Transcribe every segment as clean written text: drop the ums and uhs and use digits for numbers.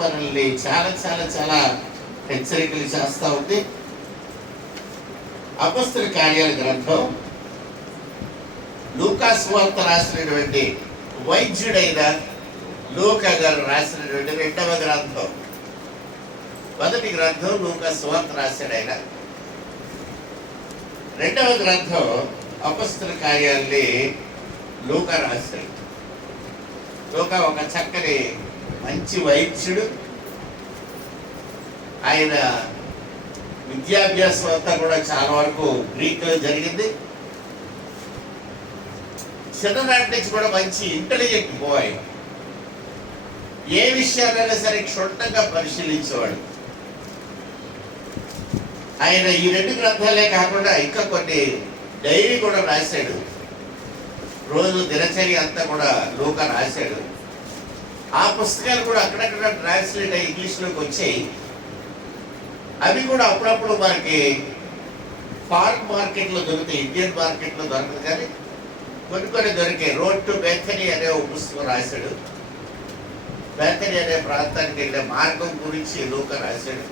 మనల్ని చాలా చాలా చాలా హెచ్చరికలు చేస్తూ ఉంది. అపొస్తలుల కార్యాల గ్రంథం లూకా సువార్త రాసినటువంటి వైద్యుడైన లూకా గారు రాసినటువంటి 2వ గ్రంథం. మొదటి గ్రంథం లూకా సువార్త రాశాడు ఆయన. 2వ గ్రంథం అపొస్తలుల కార్యాలని లూకా రాశాడు. లూకా ఒక చక్కని మంచి వైద్యుడు. ఆయన విద్యాభ్యాసం అంతా కూడా చాలా వరకు గ్రీకులో జరిగింది. చిన్ననాటి నుంచి కూడా మంచి ఇంటెలిజెంట్ బాయ్. ఏ విషయాలైనా సరే క్షుణ్ణంగా పరిశీలించేవాడు. ఆయన ఈ 2 గ్రంథాలే కాకుండా ఇంకా కొన్ని డైరీ కూడా రాశాడు. రోజు దినచర్య అంతా కూడా లూకా రాశాడు. ఆ పుస్తకాలు కూడా అక్కడక్కడ ట్రాన్స్లేట్ అయ్యి ఇంగ్లీష్లోకి వచ్చాయి. అవి కూడా అప్పుడప్పుడు మనకి ఫారెన్ మార్కెట్లో దొరుకుతాయి, ఇండియన్ మార్కెట్లో దొరకదు, కానీ కొన్ని దొరికాయి. రోడ్ టు బెథనీ అనే ఒక పుస్తకం రాశాడు. బెథనీ అనే ప్రాంతానికి వెళ్ళే మార్గం గురించి లూకా రాశాడు.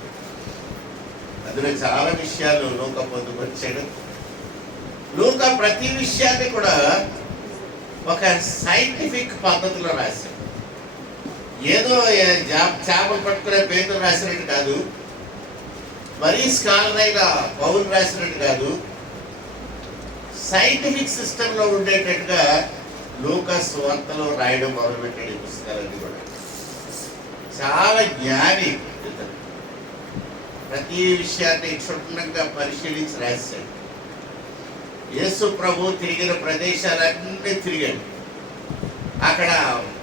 అందులో చాలా విషయాలు లూకా పొందుపరిచాడు. లూకా ప్రతి విషయాన్ని కూడా ఒక సైంటిఫిక్ పద్ధతిలో రాశాడు. ఏదో చేపలు పట్టుకునే పేతులు రాసినట్టు కాదు, మరీ స్కాలర్ అయిన పౌలు రాసినట్టు కాదు. సైంటిఫిక్ సిస్టంలో ఉండేటట్టుగా లూకా సువార్తలో రాయడం మొదలుపెట్టాడు. ఈ పుస్తకాలన్నీ కూడా చాలా జ్ఞాని. ప్రతి విషయాన్ని క్షుణ్ణంగా పరిశీలించి రాశాడు. యేసు ప్రభు తిరిగిన ప్రదేశాలన్నీ తిరిగాడు. అక్కడ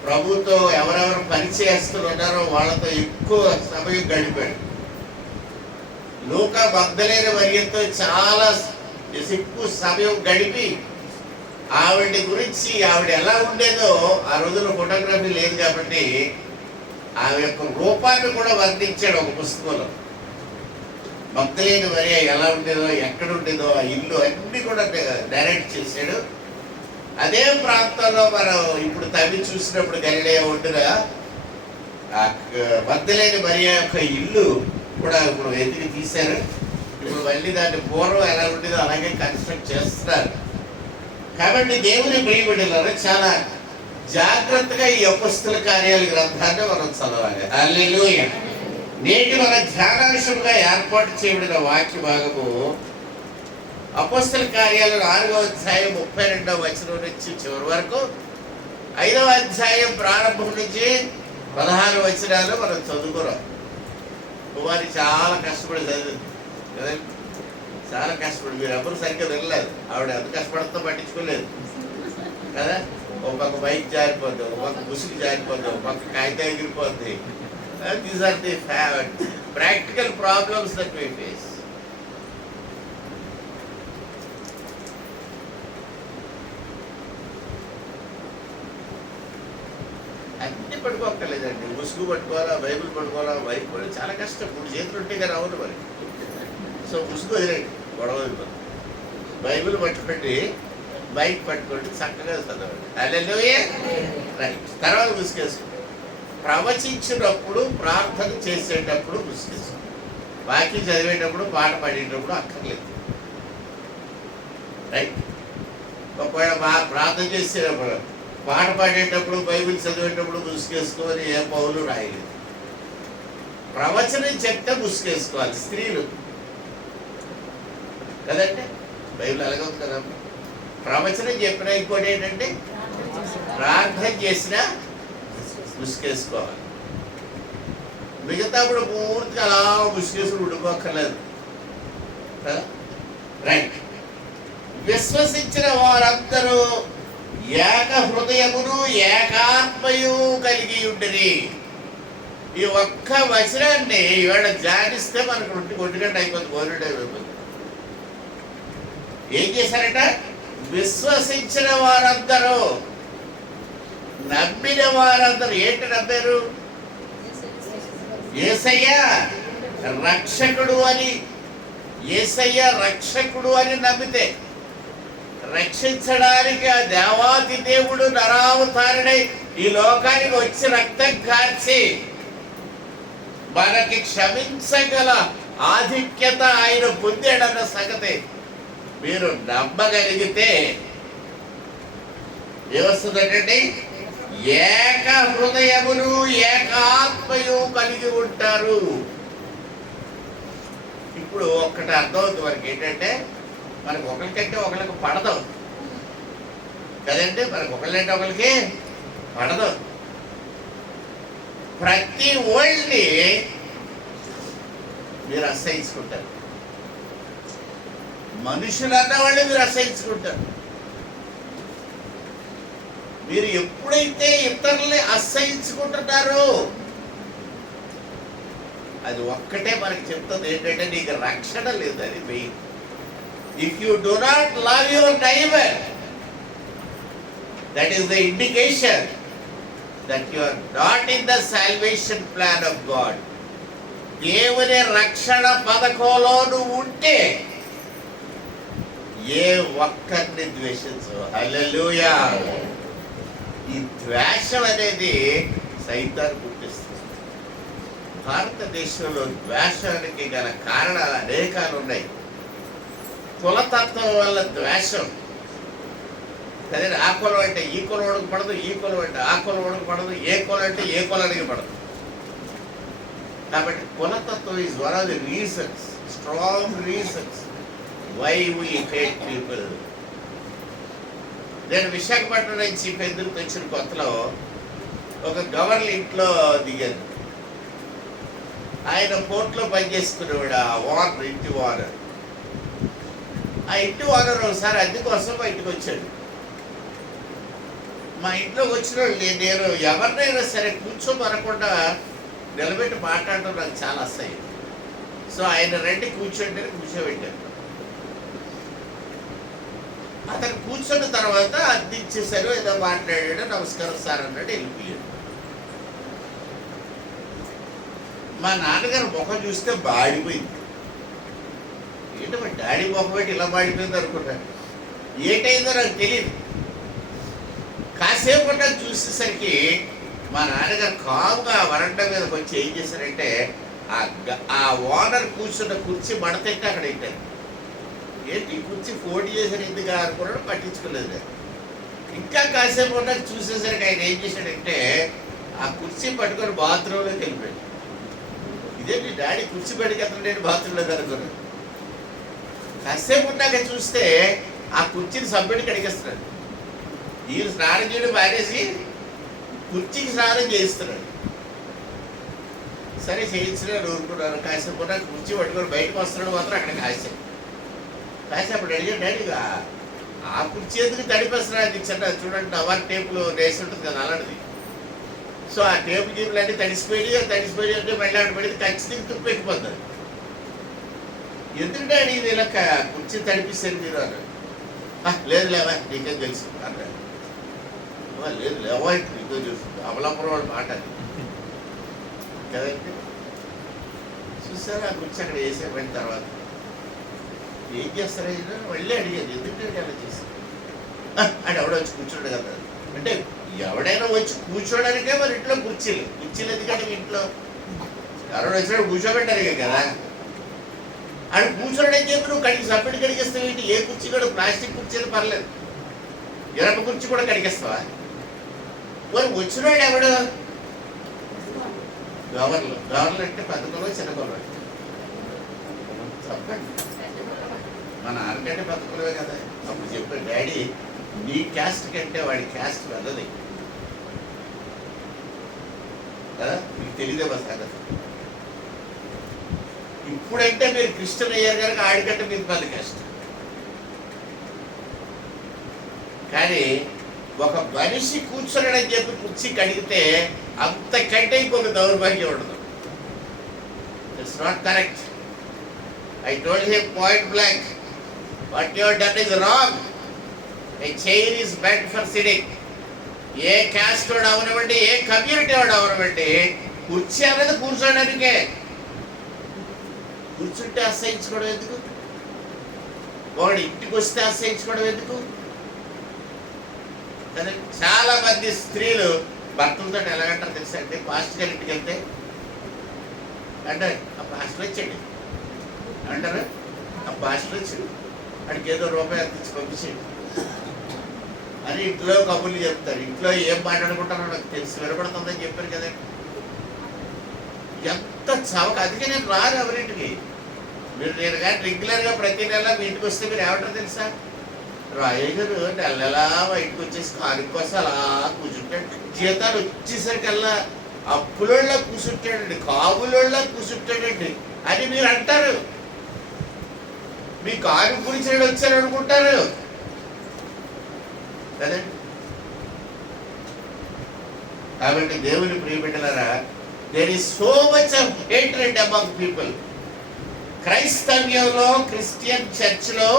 ప్రభుతో ఎవరెవరు పరిచయస్తులు ఉన్నారో వాళ్ళతో ఎక్కువ సమయం గడిపాడు. లూకా మగ్దలేని మరియతో చాలా ఎక్కువ సమయం గడిపి ఆవిడ గురించి, ఆవిడ ఎలా ఉండేదో, ఆ రోజుల్లో ఫోటోగ్రఫీ లేదు కాబట్టి ఆవిడ యొక్క రూపాన్ని కూడా వర్ణించాడు ఒక పుస్తకంలో. మగ్దలేని మరియ ఎలా ఉండేదో, ఎక్కడ ఉండేదో, ఆ ఇల్లు అన్నీ కూడా డైరెక్ట్ చేశాడు. అదే ప్రాంతంలో మనం ఇప్పుడు తవ్వి చూసినప్పుడు గలిలయ ఒడ్డున మగ్దలేని మరియ యొక్క ఇల్లు కూడా ఇప్పుడు వెతికి తీశారు. ఇప్పుడు మళ్ళీ దాన్ని పూర్వం ఎలా ఉండేదో అలాగే కన్స్ట్రక్ట్ చేస్తున్నారు. కాబట్టి దేవుని ప్రియబిడ్డలారా చాలా జాగ్రత్తగా ఈ అపొస్తలుల కార్యాల గ్రంథాన్ని మనం చదవాలి. హల్లెలూయా. నేటి మన ధ్యానాంశంగా ఏర్పాటు చేయబడిన వాక్య భాగము అపొస్తలుల కార్యాలు 4వ అధ్యాయం 32వ వచనం నుంచి చివరి వరకు, 5వ అధ్యాయం ప్రారంభం నుంచి 16 వచనాలు మనం చదువుకున్నాం. కుమారి చాలా కష్టపడి చదివింది కదండి, చాలా కష్టపడి. మీరు ఎవరు సరిగ్గా వెళ్ళలేదు. ఆవిడ ఎంత కష్టపడుతుందో పట్టించుకోలేదు కదా. ఒక పక్క బైక్ జారిపోద్ది, ఒక పక్క ముసుగు జారిపోద్ది, ఒక పక్క కాగితం ఎగిరిపోద్ది. These are the practical problems that we face. అన్ని పట్టుకోక్కర్లేదండి. ముసుగు పట్టుకోవాలా, బైబిల్ పట్టుకోవాలా, బైక్ కూడా చాలా కష్టం. 3 చేతులు ఉంటే కానీ అవును మరి. సో ముసుగు వదిలేండి, గొడవ అయిపోతుంది. బైబిల్ పట్టుపెట్టి బైక్ పట్టుకోండి, చక్కగా చదవండి. హల్లెలూయా. రైట్. తర్వాత ముసుగేసుకోండి. ప్రవచించినప్పుడు, ప్రార్థన చేసేటప్పుడు ముసుగేసుకోండి. వాక్యం చదివేటప్పుడు, పాట పాడేటప్పుడు అక్కర్లేదు. రైట్. ఒకవేళ ప్రార్థన చేసేటప్పుడు, పాట పాడేటప్పుడు, బైబిల్ చదివేటప్పుడు ముసుగేసుకోని ఏ పౌలు రాయలేదు. ప్రవచనం చెప్తే ముసుగేసుకోవాలి స్త్రీలు కదండి. బైబిల్ అలాగే ఉంది కదా. ప్రవచనం చెప్పిన ఇంకోటి ఏంటంటే ప్రార్థన చేసినా ముసుగేసుకోవాలి. మిగతాప్పుడు పూర్తిగా అలా ముసుగేసుకుని ఉండిపోక్కర్లేదు కదా. రైట్. విశ్వసించిన వారందరూ ఏక హృదయమును ఏకాత్మయు కలిగి ఉండిరి. ఈ ఒక్క వచనాన్ని ఇవాళ ధ్యానిస్తే మనకు 1 గంట అయిపోతుంది, 1 అయిపోతుంది. ఏం చేశారట? విశ్వసించిన వారందరూ, నమ్మిన వారందరూ. ఏంటి నమ్మారు? యేసయ్య రక్షకుడు అని, యేసయ్య రక్షకుడు అని నమ్మితే, రక్షించడానికి ఆ దేవాది దేవుడు నరావతారుడై ఈ లోకానికి వచ్చి రక్తం కార్చి మనకి క్షమించగల ఆధిక్యత ఆయన పొందాడన్న సంగతి మీరు నమ్మగలిగితే ఏమొస్తుందంటే ఏక హృదయమును ఏకాత్మయు కలిగి ఉంటారు. ఇప్పుడు ఒక్కటి అర్థమవుతుంది మనకి ఏంటంటే, మనకు ఒకరికంటే ఒకరికి పడదు కదండి, మనకు ఒకళ్ళంటే ఒకరికి పడదు. ప్రతి ఓల్డ్ని మీరు అసహించుకుంటారు, మనుషులు అన్న వాళ్ళు మీరు అసహించుకుంటారు. మీరు ఎప్పుడైతే ఇతరుల్ని అసహించుకుంటున్నారో అది ఒక్కటే మనకి చెప్తుంది ఏంటంటే నీకు రక్షణ లేదని main. If you do not love your neighbour, that is the indication that you are not in the salvation plan of God. దేవుని రక్షణ పథకంలో నువ్వు ఉంటే ఏ ఒక్కరిని ద్వేషించు. హల్లెలూయా. ఈ ద్వేషం అనేది సైతాన్ని పుట్టిస్తుంది. భారతదేశంలో ద్వేషానికి గల కారణాలు అనేకాలు ఉన్నాయి. కులతత్వం వల్ల ద్వేషం సరే, ఆ కులం అంటే ఈ కులం పడదు, ఈ కులం అంటే ఆ కులం పడదు, ఏ కులం అంటే ఏ కులానికి పడదు. కాబట్టి కులతత్వం is one of the reasons, strong reasons why we hate people. నేను విశాఖపట్నం నుంచి పెద్దలకు వచ్చిన కొత్తలో ఒక గవర్నర్ ఇంట్లో దిగాను. ఆయన పోర్ట్లో పనిచేసుకునేవాడు, ఆ ఓనర్, ఇంటి ఓనర్. ఆ ఇంటి ఓనర్ ఒకసారి అద్దె కోసం బయటకు వచ్చాడు. మా ఇంట్లోకి వచ్చిన వాళ్ళు నేను ఎవరినైనా సరే కూర్చోమనకుండా నిలబెట్టి మాట్లాడడం నాకు చాలా అసహ్యం. సో ఆయన రండి కూర్చోండి కూర్చోబెట్టాను. అతను కూర్చున్న తర్వాత అద్దె ఇచ్చేసారు, ఏదో మాట్లాడాడు, నమస్కారం సార్ అన్నాడు, వెళ్ళిపోయాడు. మా నాన్నగారు ముఖం చూస్తే బాడిపోయింది. ఏంటో మా డాడీ ముఖం పెట్టి ఇలా బాడిపోయింది అనుకున్నాను. ఏటైందో నాకు తెలియదు. కాసేపు చూసేసరికి మా నాన్నగారు కాముగా వరండా మీదకి వచ్చి ఏం చేశారంటే ఆ ఓనర్ కూర్చున్న కుర్చీ మడతెట్టి అక్కడ పెట్టారు. ఏంటి కుర్చీ పోటీ చేశారు ఎందుకు అనుకున్నాడు, పట్టించుకోలేదు. ఇంకా కాసేపు చూసేసరికి ఆయన ఏం చేశాడంటే ఆ కుర్చీ పట్టుకొని బాత్రూంలోకి వెళ్ళిపోయాడు. ఇదేంటి డాడీ కుర్చీ పట్టుకెళ్తాను నేను బాత్రూంలోకి అనుకున్నాను. కాసేపు ఉన్నాక చూస్తే ఆ కుర్చీని సభ్యుడికి అడిగేస్తున్నాడు. ఈయన స్నానం చేయడం మానేసి కుర్చీకి స్నానం చేయిస్తున్నాడు. సరే చేయించినాడు, ఊరుకున్నాను. కాసేపు ఉన్నాక కుర్చీ పట్టుకొని బయటకు వస్తున్నాడు మాత్రం అక్కడ కాసేపు అడిగాడు, డాడీ ఆ కుర్చీ ఎందుకు తడిపేస్తున్నా, అది చిన్న చూడండి నవర్ టేపులు వేసి ఉంటుంది కదా అలాంటిది. సో ఆ టేపులు గీపులు అన్నీ తడిసిపోయి అంటే మళ్ళీ ఆడ పడితే ఖచ్చితంగా తుప్పెక్కిపోతుంది. ఎందుకు డాడీ ఇది ఇలా కుర్చీ తడిపిస్తారు మీరు అన్నాడు. లేదు లేవా నీకేం తెలుసు అన్నాడు. లేదు లేవా నీతో చూస్తుంది, అమలాపురం వాడు మాట అది కదండి. చూసారా ఆ కుర్చీ అక్కడ వేసేపోయిన తర్వాత ఏం చేస్తారా మళ్ళీ అడిగాను, ఎందుకంటే అలా చేశారు అంటే ఎవడో వచ్చి కూర్చోడు కదా. అంటే ఎవడైనా వచ్చి కూర్చోడానికే మరి ఇంట్లో కుర్చీలు ఎందుకంటే ఇంట్లో ఎవరైనా వచ్చినప్పుడు కూర్చోబెట్టారు కదా. అది కూర్చోడని చెప్పి నువ్వు సపరేట్ కడిగేస్తావు ఏంటి? ఏ కుర్చీ కూడా ప్లాస్టిక్ కుర్చీలు పర్లేదు, ఇరప కుర్చీ కూడా కడిగేస్తావా? మరి వచ్చినాడు ఎవడు? గవర్నర్ అంటే పెద్ద కొలవ చిన్న కొలవ చెప్పండి. మన నాన్నకంటే పెద్ద కొలవే కదా. అప్పుడు చెప్పాడు డాడీ నీ క్యాస్ట్ కంటే వాడి క్యాస్ట్ పెద్దది కదా, మీకు తెలియదే బస్ కదా. ఇప్పుడంటే మీరు క్రిస్టియన్ అయ్యారు కనుక ఆడికంటే మీరు పెద్ద క్యాస్ట్. కానీ ఒక మనిషి కూర్చోనని చెప్పి కుర్చీ కడిగితే అంతకంటే ఇంకొక దౌర్భాగ్యం ఉండదు. It's not correct. I told him point blank, what you have done is wrong. A chair is meant for sitting. A caste వాడు అవనవండి, ఏ కమ్యూనిటీ వాడు అవనవండి, కుర్చీ అనేది కూర్చోడానికే. కూర్చుంటే అసహించుకోవడం ఎందుకు? వాడు ఇంటికి వస్తే అసహించుకోవడం ఎందుకు? కానీ చాలా మంది స్త్రీలు భర్తలతో ఎలాగంటారు తెలుసా అండి? పాస్టర్ గారి ఇంటికి వెళ్తే అంటే ఆ పాస్టర్ వచ్చాడు అంటారు, ఆ పాస్టర్ వచ్చాడు అడికి ఏదో రూపాయి అందించి పంపించేయండి అని ఇంట్లో కబుర్లు చెప్తారు. ఇంట్లో ఏం మాట్లాడుకుంటారో నాకు తెలిసి వినపడుతుందని చెప్పారు కదండి. ఎంత చవక. అందుకే నేను రాను ఎవరింటికి. నేను కానీ రెగ్యులర్గా ప్రతి నెల మీ ఇంటికి వస్తే మీరు ఏమంటారు తెలుసా, రాయ్య గారు నెల నెలా మా ఇంటికి వచ్చేసి కారు కోసం అలా కూర్చుంటాడు, జీతాలు వచ్చేసరికల్లా అప్పులోళ్ళ కూర్చుంటాడండి, కాబులోళ్ళ కూర్చుంటాడండి అని మీరు అంటారు. మీ కారు గురించి వచ్చారు అనుకుంటారు కదండి. కాబట్టి దేవుని ప్రియబిడ్డలారా, there is so much of hatred among people. క్రైస్తవ్యంలో, క్రిస్టియన్ చర్చ్లో,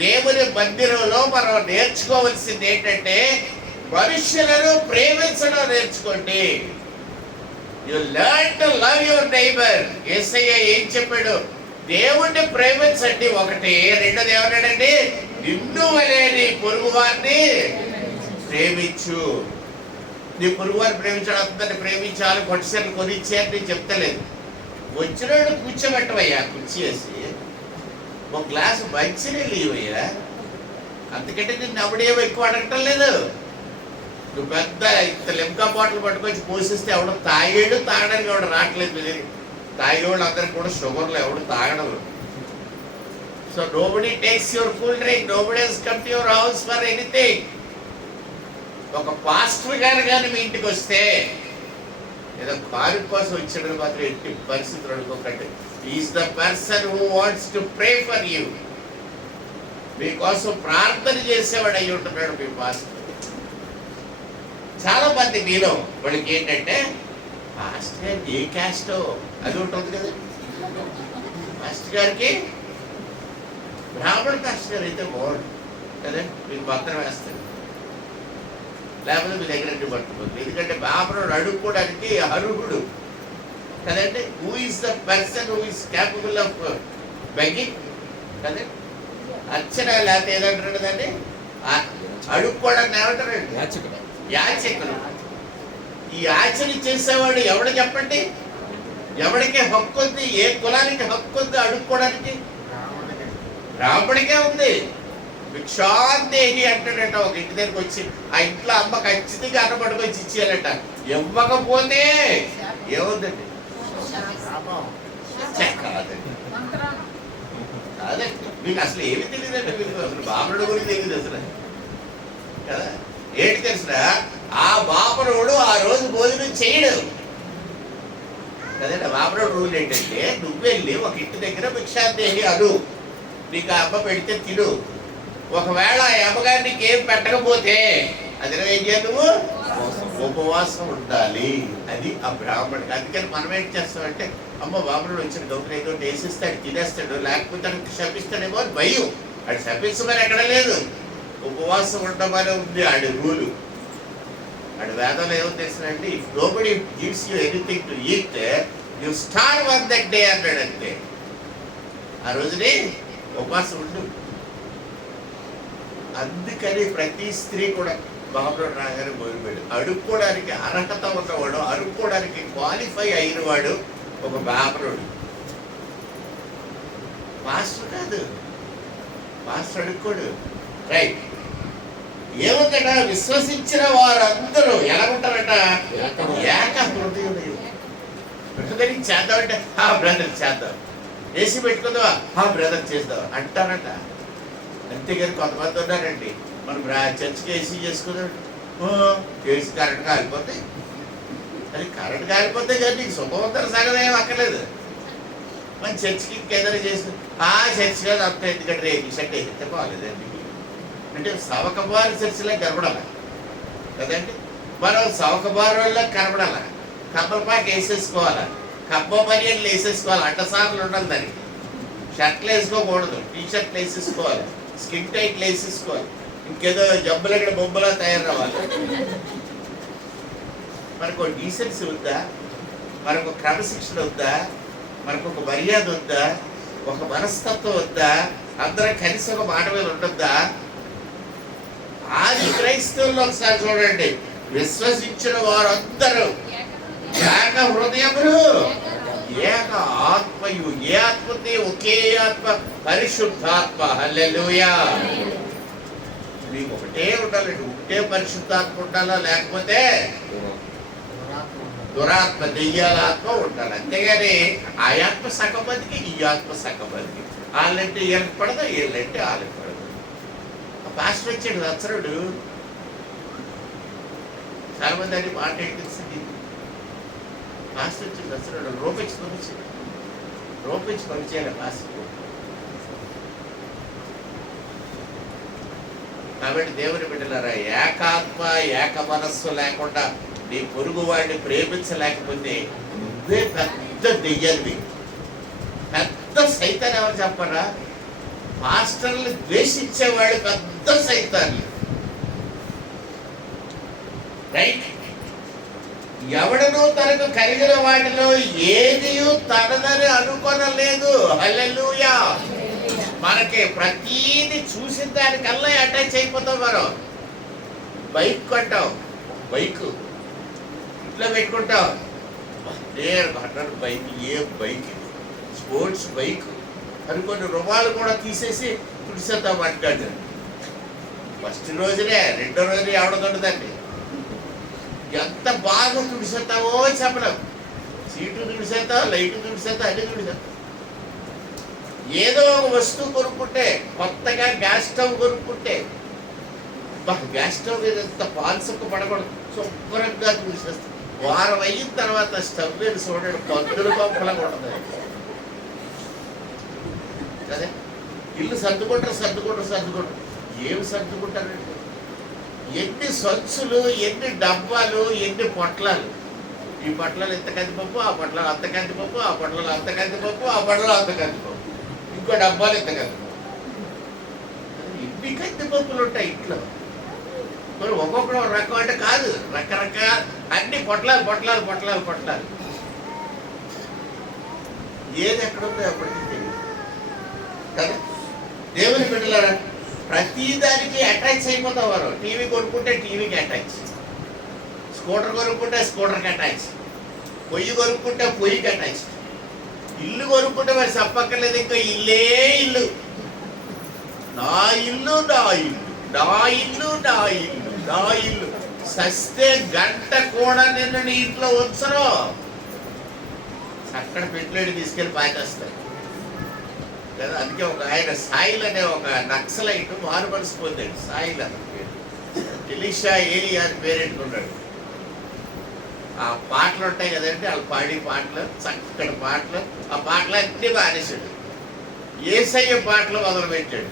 దేవుని మందిరంలో మనం నేర్చుకోవాల్సింది ఏంటంటే మనుషులను ప్రేమించడం నేర్చుకోండి. You learn to love your neighbour. Yesayya ఏం చెప్పాడు? దేవుణ్ణి ప్రేమించండి ఒకటి, రెండోది ఏమన్నాడండి? నిన్ను వలె నీ పొరుగు వారిని ప్రేమించు. నీ పొరుగు వారిని ప్రేమించడం, అందరిని ప్రేమించాలి, కొట్టిసరి కొనిచ్చేయాలని నేను చెప్తలేదు. వచ్చినాడు కూర్చోబెట్టవయ్యా, కుర్చీ వేసి ఒక గ్లాసు మంచినీళ్ళు ఇవయ్యా, అందుకంటే నిన్ను ఎవడేమో ఎక్కువ అడగటం లేదు. నువ్వు పెద్ద ఇంత లిమ్కా బాటిల్ పట్టుకొచ్చి పోషిస్తే ఎవడో తాగాడు, తాగడానికి ఎవడు రావట్లేదు. మీరు తాగే వాళ్ళు అందరికి కూడా షుగర్లు ఎవడు తాగడం. So nobody takes your cool drink, nobody has come to your house for anything. ఒక పాస్టర్ గారు కానీ మీ ఇంటికి వస్తే ఏదో కారు కోసం వచ్చాడు మాత్రం ఎట్టి పరిస్థితులు అనుకోకండి. Is the person who wants to pray for you. మీకోసం ప్రార్థన చేసేవాడు అయి ఉంటున్నాడు మీ పాస్టర్. చాలా మంది మీలో వాళ్ళకి ఏంటంటే పాస్టర్ గారికి ఏ క్యాస్టో అది ఉంటుంది కదా, పాస్టర్ గారికి బ్రాహ్మణ పాస్టర్ గారు అయితే బాగుండు కదండి, మీకు పత్రం వేస్తారు, లేకపోతే మీ దగ్గర పట్టుకోండి. ఎందుకంటే బ్రాహ్మణుడు అడుక్కోవడానికి అర్హుడు కదండి. Who is the person who is capable of begging కదండి. అర్చన లేకపోతే ఏదంటారు దాన్ని అడుక్కోవడానికి ఏమంటారండి? యాచకులు. ఈ యాచన చేసేవాడు ఎవడు చెప్పండి? ఎవడికి హక్కు ఉంది? ఏ కులానికి హక్కు ఉంది అడుక్కోవడానికి? బ్రాహ్మడికే ఉంది. భిక్షాందేహి అంటాడట. ఒక ఇంటి దగ్గరికి వచ్చి ఆ ఇంట్లో అమ్మ ఖచ్చితంగా అన్న పట్టుకొచ్చి ఇచ్చేయాలట. ఇవ్వకపోతే ఏముందండి? కాదండి, మీకు అసలు ఏమి తెలియదండి. మీకు అసలు బాబరుడు గురించి తెలియదు అసలు కదా. ఏంటి తెలిసిన, ఆ బాబరుడు ఆ రోజు భోజనం చేయడు కదండి. బాబరుడు రూల్ ఏంటంటే, నువ్వు వెళ్ళి ఒక ఇంటి దగ్గర భిక్షాందేహి అను, నీకు ఆ అమ్మ పెడితే తిను. ఒకవేళ ఆ అమ్మగారు నీకు ఏం పెట్టకపోతే అది ఏం చేయాలి? నువ్వు ఉపవాసం ఉండాలి. అది ఆ బ్రాహ్మణుడికి. అందుకని మనం ఏం చేస్తామంటే, అమ్మ బాబరుడు వచ్చిన గౌరవ ఏదో వేసిస్తాడు, తినేస్తాడు, లేకపోతే అతనికి శపిస్తాడేమో అని భయం. అది శపించమని ఎక్కడ లేదు, ఉపవాసం ఉండమని ఉంది ఆడి రూలు. ఆడి వేదంలో ఏమో తెలిసినండి, if nobody gives you anything to eat you starve on that day అన్నాడు. అంతే, ఆ రోజుని ఉపవాసం ఉండు. అందుకని ప్రతి స్త్రీ కూడా బాబురావు రాగానే మొదలుపెట్టు. అడుక్కోవడానికి అర్హత ఉన్నవాడు, అడుక్కోవడానికి క్వాలిఫై అయినవాడు ఒక బాబరుడు. పాస్టర్ కాదు, పాస్టర్ అడుక్కోడు. రైట్. ఏముందట? విశ్వసించిన వారందరూ ఎలా ఉంటారట? ఏక హృదయం. బ్రదర్ చేద్దామంటే ఆ బ్రదర్ చేద్దాం, ఏసీ పెట్టుకుందావా ఆ బ్రదర్ చేద్దాం అంటారట. అంతేగాని కొంతమంది ఉన్నారండి, మనం చర్చికి ఏసీ చేసుకున్నాడు, ఏసీ కరెంట్ కాలిపోతే అది కరెంట్ కాలిపోతే కానీ నీకు శుభవంతర సగం అక్కర్లేదు. మన చర్చికి ఇంకేదైనా చేసి ఆ చర్చి కాదు అంత, ఎందుకంటే రేపు సెట్ అయితే బాగాలేదండి అంటే సవకబారు చర్చిలో కనపడాల కదండి. మనం సవకబారు వాళ్ళ కనపడాల. కబ్బలపాకి వేసేసుకోవాలా, కబ్బ బనియన్లు వేసేసుకోవాలి, అడ్డసార్లు ఉండాలి, దానికి షర్ట్లు వేసుకోకూడదు, టీ షర్ట్లు వేసేసుకోవాలి, స్కిన్ టైట్లు వేసేసుకోవాలి, ఇంకేదో జబ్బులు ఇక్కడ బొబ్బలా తయారవ్వాలి. మనకు ఒక డీసెన్సీ ఉందా? మనకు క్రమశిక్షణ ఉందా? మనకు ఒక మర్యాద ఉందా? ఒక మనస్తత్వం ఉందా? అందరం కలిసి ఒక మాట మీద ఉండొద్దా? ఆది క్రైస్తవుల్లో ఒకసారి చూడండి, విశ్వసించిన వారందరూ ఏక హృదయములు ఏక ఆత్మయు. ఏ ఆత్మది? ఒకే ఆత్మ, పరిశుద్ధాత్మ. హల్లెలూయా. మీకు ఒకటే ఉండాలండి, ఒకటే పరిశుద్ధాత్మ ఉండాలా, లేకపోతే దురాత్మ, దెయ్యాల ఆత్మ ఉండాలి. అంతేగాని ఆ ఆత్మ సగం మందికి, ఈ ఆత్మ సగం మందికి. వాళ్ళంటే వీళ్ళకి పడదు, వీళ్ళంటే వాళ్ళకి పడదు. ఆ పాస్టర్ వచ్చాడు నచ్చరుడు, చాలా మంది అని మాట తెలిసింది. పాస్టర్ వచ్చి నచ్చరుడు రూపించి పంపించాడు పాస్టర్. కాబట్టి దేవుని బిడ్డలారా, ఏకాత్మ ఏక మనస్సు లేకుండా నీ పొరుగు వాడిని ప్రేమించలేకపోతే నువ్వే పెద్ద దెయ్యాన్ని, పెద్ద సైతాన్ని. ఎవరు చెప్పరా? పాస్టర్లు ద్వేషించేవాడు పెద్ద సైతాన్ని. రైట్? ఎవడనూ తనకు కలిగిన వాటిలో ఏది తనదని అనుకోనలేదు. హల్లెలూయా. మనకి ప్రతీది చూసిన దానికల్లా అటాచ్ అయిపోతాం. మనం బైక్ కొంటాం, బైక్ ఇంట్లో పెట్టుకుంటాం. నేను బైక్, ఏ బైక్ ఇది? స్పోర్ట్స్ బైక్ అని కొన్ని రుమాలు కూడా తీసేసి తుడిసేద్దాం మాట్లాడు. ఫస్ట్ రోజునే, రెండో రోజు ఎవడదండి. ఎంత బాగా తుడిసేద్దామో చెప్పలేం. సీటు తుడిసేద్దాం, లైట్ తుడిసేద్దాం, అన్ని తుడిసేద్దాం. ఏదో ఒక వస్తువు కొనుక్కుంటే, కొత్తగా గ్యాస్ స్టవ్ కొనుక్కుంటే, గ్యాస్ స్టవ్ మీద ఎంత పాల్సొక్క పడకూడదు, శుభ్రంగా చూసేస్తాం. వారం అయిన తర్వాత స్టవ్ మీద చూడండి, పొద్దులు పంపలా ఉండదు కదా. ఇల్లు సర్దుకుంటారు. ఏమి సర్దుకుంటారండి? ఎన్ని సంచులు, ఎన్ని డబ్బాలు, ఎన్ని పొట్లాలు. ఈ పొట్లాలు ఇంత కందిపప్పు, ఆ పొట్లాలు అంత కందిపప్పు, ఆ పొట్లాలు అంత కందిపప్పు, ఆ పొట్లాలు అంత కందిపప్పు, ఇంకో డబ్బాలు ఇంత కందిపప్పు. ఇన్ని కందిపప్పులు ఉంటాయి ఇంట్లో. మరి ఒక్కొక్కడు రకం అంటే కాదు, రకరకాల అన్ని పొట్లాలు. ఏది ఎక్కడుందో ఎప్పటికీ తెలియదు కదా. దేవుని బిడ్డలారా, ప్రతిదానికి అటాచ్ అయిపోతాం. వారు టీవీ కొనుక్కుంటే టీవీకి అటాచ్, స్కూటర్ కొనుక్కుంటే స్కూటర్కి అటాచ్, పొయ్యి కొనుక్కుంటే పొయ్యికి అటాచ్, ఇల్లు కొనుక్కుంటే మరి చెప్పక్కర్లేదు, ఇంకా ఇల్లే ఇల్లు. నా ఇల్లు సస్తే గంట కూడా నిన్ను నీ ఇంట్లో ఉంచరు. అక్కడ పెట్టలేడు తీసుకెళ్ళి పాకేస్తాయి కదా. అందుకే ఒక ఆయన సాయిల్ అనే ఒక నక్సలైట్ మారు మనసు పొందాడు. సాయిల్ అన్న పేరు, ఎలీషా ఏలియా అని పేరెట్టుకున్నాడు. ఆ పాటలు ఉంటాయి కదండి, వాళ్ళు పాడి పాటలు, చక్కటి పాటలు. ఆ పాటలు అన్నీ మానేశాడు. యేసయ్య పాటలు మొదలుపెట్టాడు.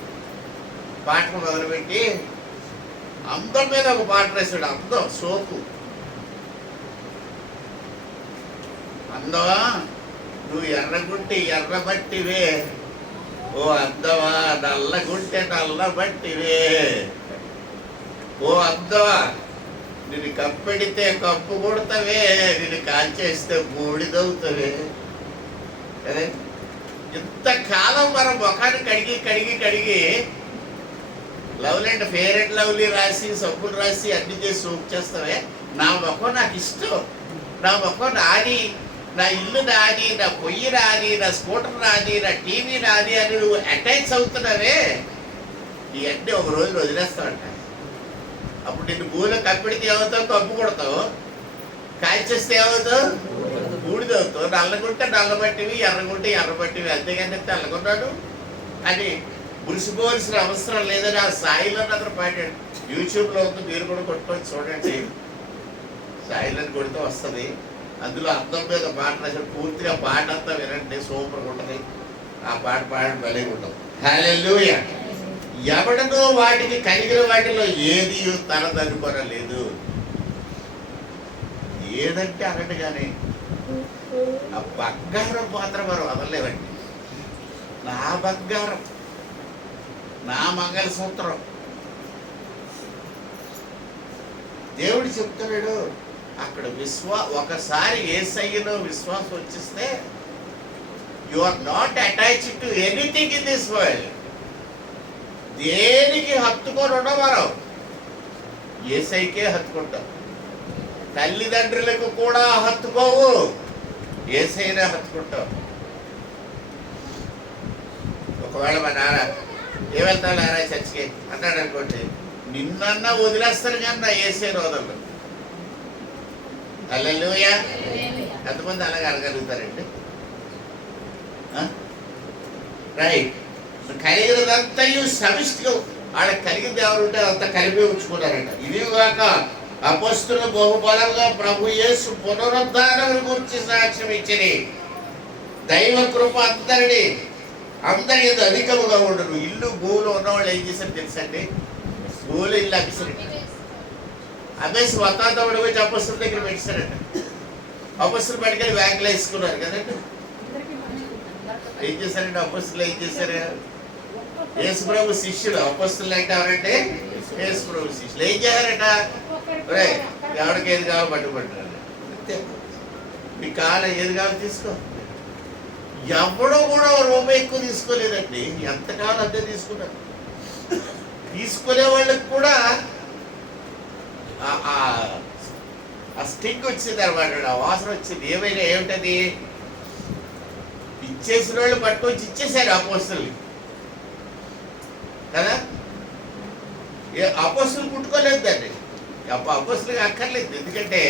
పాటలు మొదలుపెట్టి అందం మీద ఒక పాట రాశాడు. అందం సోపు. అందవా నువ్వు ఎర్రగుంటే ఎర్రబట్టివే, ఓ అందవా నల్లగుంటే నల్లబట్టివే, ఓ అందవా నిన్ను కప్పెడితే కప్పు కొడతావే, నిన్ను కాల్చేస్తే బూడిదవుతావే. అదే ఇంతకాలం మనం ముఖాన్ని కడిగి lovely and fair and lovely రాసి, సబ్బులు రాసి, అన్ని చేసి సోప్ చేస్తావే. నా ముఖం నాకు ఇష్టం, నా ముఖం నాది, నా ఇల్లు నాది, నా పొయ్యి నాది, నా స్కూటర్ నాది, నా టీవీ నాది అని నువ్వు అటాచ్ అవుతున్నావే. ఇవన్నీ ఒక రోజు వదిలేస్తావంట. అప్పుడు నిన్ను భూమిలో కప్పిడితే ఏమవుతావు? కప్పు కొడతావు. కాల్చేస్తే ఏమవుతావు? బూడిదవుతావు. నల్లగుంటే నల్లబట్టివి, ఎర్రగుంటే ఎర్రబట్టివి. అంతేగాని తెల్లగొన్నాడు అని మురిసిపోవలసిన అవసరం లేదని ఆ సాయిలో అతను పాడాడు. యూట్యూబ్లో ఉంది, మీరు కూడా కొట్టుకొని చూడండి. సాయిలని కొడితే వస్తుంది. అందులో అందం మీద పాట రాశాడు. పూర్తిగా పాట అంతా వినండి, సూపర్గా ఉంటుంది. ఆ పాట పాడడం భలే ఉండదు. హల్లెలూయా. ఎవడనో వాటికి కలిగిన వాటిలో ఏది తనదనుకోనలేదు. ఏదంటే అనండి, కానీ ఆ బంగారం మాత్రం మనం వదలలేవండి. నా బంగారం, నా మంగళసూత్రం. దేవుడు చెప్తున్నాడు అక్కడ ఒకసారి యేసయ్యలో విశ్వాసం వచ్చిస్తే you are not attached to anything in this world. దేనికి హత్తుకొని ఉండవు మనం, యేసయ్యకే హత్తుకుంటాం. తల్లిదండ్రులకు కూడా హత్తుకోవు, యేసయ్యనే హత్తుకుంటాం. ఒకవేళ మా నాన్న ఏ వెళ్తావు నారా చర్చికి అన్నాడు అనుకోండి, నిన్నన్నా వదిలేస్తారు కానీ నా ఏసే వదలరు. హల్లెలూయా. ఎంతమంది అలాగే అనగలుగుతారండి? రైట్. కలిగినదంతయు సమిష్టిగా వాళ్ళకి కలిగింది ఎవరు ఉంటే అంతా కలిపి ఉంచుకున్నారంట. ఇది కాక అపొస్తలులు బహుబలంగా ప్రభు యేసు పునరుద్ధానం గురించి సాక్ష్యం ఇచ్చింది. దైవ కృప అందరి ఏదో అధికముగా ఉండరు. ఇల్లు భూములు ఉన్నవాళ్ళు ఏం చేశారు తెలుసండి? భూములు ఇల్లు అమ్మేశారంట. అమ్మేసి వత్తాతోడు వచ్చి అపొస్తలుల దగ్గర పెట్టారంట. అపొస్తలులు పట్టుకెళ్ళి బ్యాంకులో వేసుకున్నారు కదండి. ఏం చేశారంటే అపొస్తలులు ఏం చేశారు? యేసుప్రభు శిష్యులు. అపొస్తలులు అంటే ఎవరంటే యేసుప్రభు శిష్యులు. ఏం చేశారట? ఎవరికి ఏది కావాలో పట్టుకుంటారు. అంతే. మీ కాలం ఏది కావాలో తీసుకో. ఎవడో కూడా రూపాయి ఎక్కువ తీసుకోలేదండి. ఎంతకాలం అంతే తీసుకున్నారు. తీసుకునే వాళ్ళకి కూడా ఆ స్టిక్ వచ్చింది అనమాట, ఆ వాసన వచ్చింది. ఏమైనా ఏమిటది? ఇచ్చేసిన వాళ్ళు పట్టుకొచ్చి ఇచ్చేసారు అపోస్తలులు కదా. అపోస్తలులు పుట్టుకోలేదు దాన్ని. అపోస్తలుగా అక్కర్లేదు. ఎందుకంటే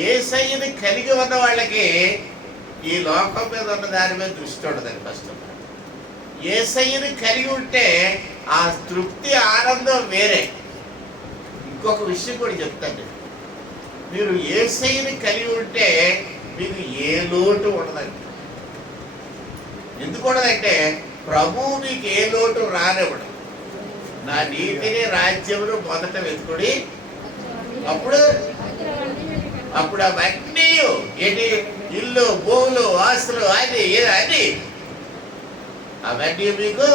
యేసయ్యని కలిగి ఉన్న వాళ్ళకి ఈ లోకం మీద ఉన్న దాని మీద దృష్టి ఉండదండి. ఫస్ట్ యేసయ్యని కలిగి ఉంటే ఆ తృప్తి ఆనందం వేరే. ఇంకొక విషయం కూడా చెప్తాను, మీరు యేసయ్యని కలిగి ఉంటే మీకు ఏ లోటు ఉండదండి. ఎందుకు ఉండదంటే ప్రభువు మీకు ఏ లోటు రానివ్వడు. నా నీతిని రాజ్యమును మొదట వెతుకుడి, అప్పుడు అవన్నీ ఏంటి? ఇల్లు భూములు ఆస్తులు అది అది అవన్నీ మీకు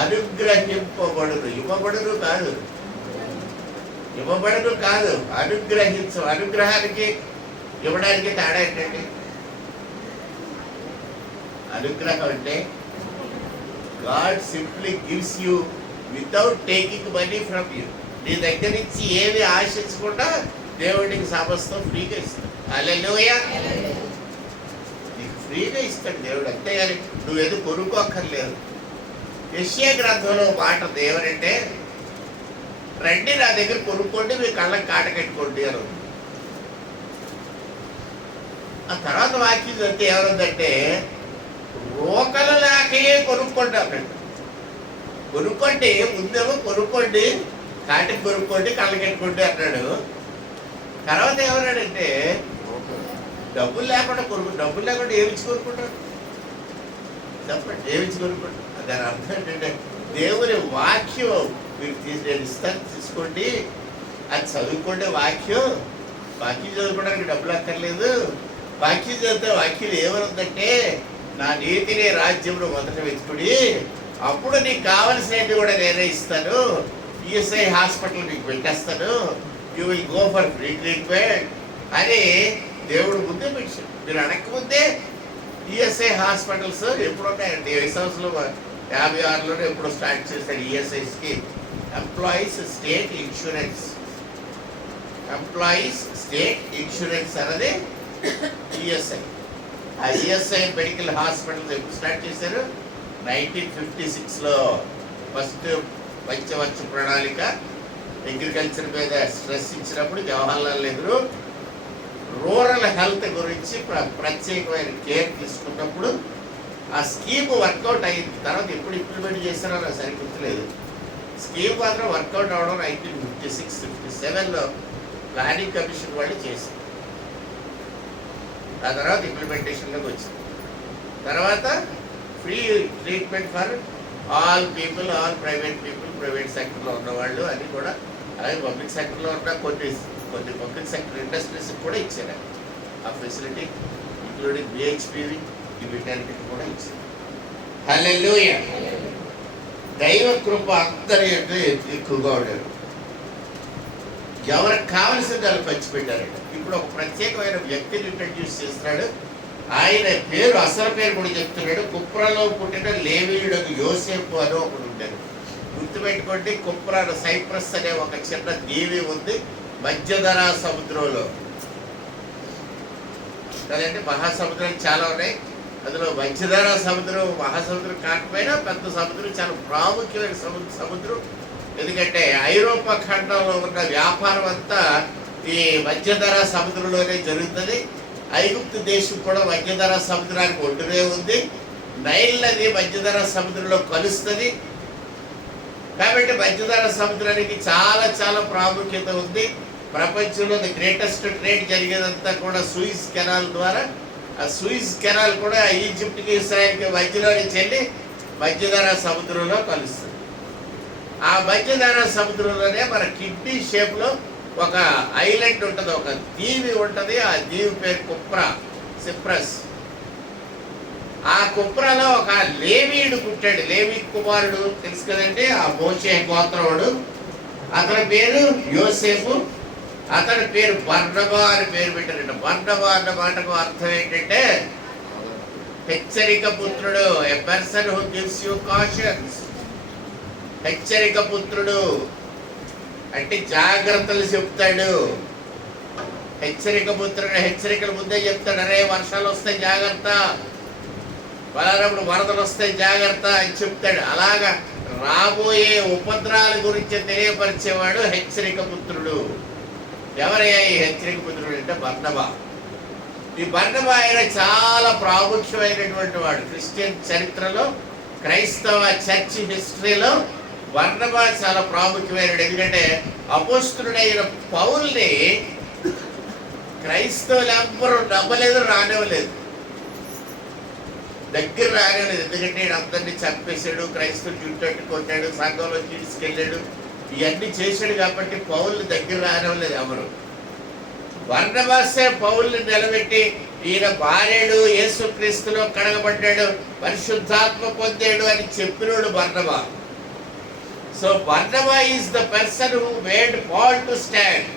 అనుగ్రహింపబడును. ఇవ్వబడును కాదు, అనుగ్రహించు. అనుగ్రహానికి ఇవ్వడానికి తేడా ఏంటండి? అనుగ్రహం అంటే God simply gives you without taking money from you. నీ దగ్గర నుంచి ఏమి ఆశించకుండా దేవుడికి సమస్తం ఫ్రీగా ఇస్తాడు. హల్లెలూయా. నీకు ఫ్రీగా ఇస్తాడు దేవుడు, అంతేగాని నువ్వేదో కొనుక్కోక్కర్లేదు. యెషయా గ్రంథంలో మాట దేవుడంటే, రండి నా దగ్గర కొనుక్కోండి, మీ కళ్ళకి కాట కట్టుకోండి అని. ఆ తర్వాత వాక్యం చదివితే ఎవరుందంటే, రోకలు లేకయే కొనుక్కోండి అన్నాడు. కొనుక్కోండి, ముందేమో కొనుక్కోండి, కాటికి కొనుక్కోండి, కళ్ళకి కట్టుకోండి అన్నాడు. తర్వాత ఎవరాడంటే, డబ్బులు లేకుండా డబ్బులు లేకుండా ఏమిచ్చి కొనుక్కుంటారు చెప్పండి? ఏమిచ్చి కొనుక్కుంటారు? దాని అర్థం ఏంటంటే, దేవుని వాక్యం మీరు నేను ఇస్తాను, తీసుకోండి, అది చదువుకోండి. వాక్యం చదువుకోవడానికి డబ్బులు అక్కర్లేదు. వాక్యం చదివితే వాక్యం ఏమనుందంటే, నా నీతిని రాజ్యంలో మొదట వెతుకుడి, అప్పుడు నీకు కావలసినవి కూడా నేనే ఇస్తాను. ఈఎస్ఐ హాస్పిటల్ మీకు పెట్టేస్తాను. You will go for free treatment అని దేవుడు ముందే పెట్టాడు. మీరు అడగకముందే ఈఎస్ఐ హాస్పిటల్స్ ఎప్పుడు ఉన్నాయండి? 1956లోనే ఎప్పుడు స్టార్ట్ చేశాడు ESI scheme. Employees state insurance అనేది ఈఎస్ఐ. ఆ ఈఎస్ఐ మెడికల్ హాస్పిటల్స్ ఎప్పుడు స్టార్ట్ చేశారు? 1956లో ఫస్ట్ పంచవర్ష ప్రణాళిక అగ్రికల్చర్ మీద స్ట్రెస్ ఇచ్చినప్పుడు జవహర్లాల్ నెహ్రూ రూరల్ హెల్త్ గురించి ప్రత్యేకమైన కేర్ తీసుకున్నప్పుడు ఆ స్కీమ్ వర్కౌట్ అయింది. తర్వాత ఎప్పుడు ఇంప్లిమెంట్ చేశారో నాకు సరి గుర్తులేదు. స్కీమ్ మాత్రం వర్కౌట్ అవడం 1956-57లో ప్లానింగ్ కమిషన్ వాళ్ళు చేశారు. ఆ తర్వాత ఇంప్లిమెంటేషన్లోకి వచ్చింది. తర్వాత free treatment for all people, all private people, private సెక్టర్లో ఉన్నవాళ్ళు అని కూడా, అలాగే పబ్లిక్ సెక్టర్లో ఉన్న కొన్ని పబ్లిక్ సెక్టర్ ఇండస్ట్రీస్ కూడా ఇచ్చారు ఆ ఫెసిలిటీ, ఇంక్లూడింగ్ బిహెచ్పివి, వీటన్నిటికి కూడా ఇచ్చారు. హల్లెలూయా. దైవ కృప అందరి ఎక్కువగా ఉండేది. ఎవరికి కావలసిన వాళ్ళు పంచిపెట్టారంట. ఇప్పుడు ఒక ప్రత్యేకమైన వ్యక్తిని ఇంట్రడ్యూస్ చేస్తున్నాడు. ఆయన పేరు, అసలు పేరు కూడా చెప్తున్నాడు. కుప్రాలో పుట్టిన లేవీయుడు యోసేపు అని ఒకడు ఉంటాడు. గుర్తుపెట్టుకోండి, కుప్రాలో సైప్రస్ అనే ఒక చిన్న దీవి ఉంది మధ్యధరా సముద్రంలో కదండి. మహాసముద్రాలు చాలా ఉన్నాయి. అందులో మధ్యధరా సముద్రం మహాసముద్రం కాకపోయినా పెద్ద సముద్రం, చాలా ప్రాముఖ్యమైన సముద్రం. ఎందుకంటే ఐరోపా ఖండంలో ఉన్న వ్యాపారం అంతా ఈ మధ్యధరా సముద్రంలోనే జరుగుతుంది. ఐగుప్తు దేశం కూడా మధ్యధరా సముద్రానికి ఒడ్డునే ఉంది. నైల్ నది మధ్యధరా సముద్రంలో కలుస్తుంది. కాబట్టి మధ్యధరా సముద్రానికి చాలా చాలా ప్రాముఖ్యత ఉంది. ప్రపంచంలో ది గ్రేటెస్ట్ ట్రేడ్ జరిగేదంతా కూడా సూయిజ్ కెనాల్ ద్వారా. ఆ సూయిజ్ కెనాల్ కూడా ఈజిప్ట్కి ఇస్రాయల్కి మధ్యలో నుంచి వెళ్ళి మధ్యధరా సముద్రంలో కలుస్తుంది. ఆ మధ్యధరా సముద్రంలోనే మన కిడ్నీ షేప్లో ఒక ఐలాండ్ ఉంటుంది, ఒక దీవి ఉంటుంది. ఆ దీవి పేరు సిప్రస్. ఆ కుప్రాలో ఒక లేవీయుడు పుట్టాడు. లేవీ కుమారుడు తెలుసు కదండి, ఆ మోషే గోత్రముడు. అతని పేరు యోసేపు. అతని పేరు బర్నబా అని పేరు పెట్టారంట. బర్నబా అన్న మాటకు అర్థం ఏంటంటే హెచ్చరిక పుత్రుడు. A person who gives you cautions. హెచ్చరిక పుత్రుడు అంటే జాగ్రత్తలు చెప్తాడు. హెచ్చరిక పుత్రుడు హెచ్చరికలు ముందే చెప్తాడు. అరే వర్షాలు వస్తాయి జాగ్రత్త, పలానప్పుడు వరదలు వస్తాయి జాగ్రత్త అని చెప్తాడు. అలాగా రాబోయే ఉపద్రాల గురించి తెలియపరిచేవాడు హెచ్చరిక పుత్రుడు. ఎవరయ్యా ఈ హెచ్చరిక పుత్రుడు అంటే బర్నబా. ఈ బర్నబా ఆయన చాలా ప్రాముఖ్యమైనటువంటి వాడు క్రిస్టియన్ చరిత్రలో, క్రైస్తవ చర్చ్ హిస్టరీలో. బర్నబా చాలా ప్రాముఖ్యమైనడు. ఎందుకంటే అపోస్తులుడైన పౌల్ని క్రైస్తవులు ఎవ్వరూ నమ్మలేదు, రానివ్వలేదు, దగ్గర రానివ్వలేదు. ఎందుకంటే ఈయన అందరినీ చంపేశాడు, క్రైస్తవులు చుట్టూ కొట్టాడు, సంఘంలో తీసుకెళ్ళాడు, ఇవన్నీ చేశాడు. కాబట్టి పౌల్ని దగ్గర రానివ్వలేదు ఎవరు. బర్నబాసే పౌల్ని నిలబెట్టి ఈయన మారాడు, యేసుక్రీస్తులో కడగబడ్డాడు, పరిశుద్ధాత్మ పొందాడు అని చెప్పినోడు Barnabas. So Barnabas is the person who made Paul to stand.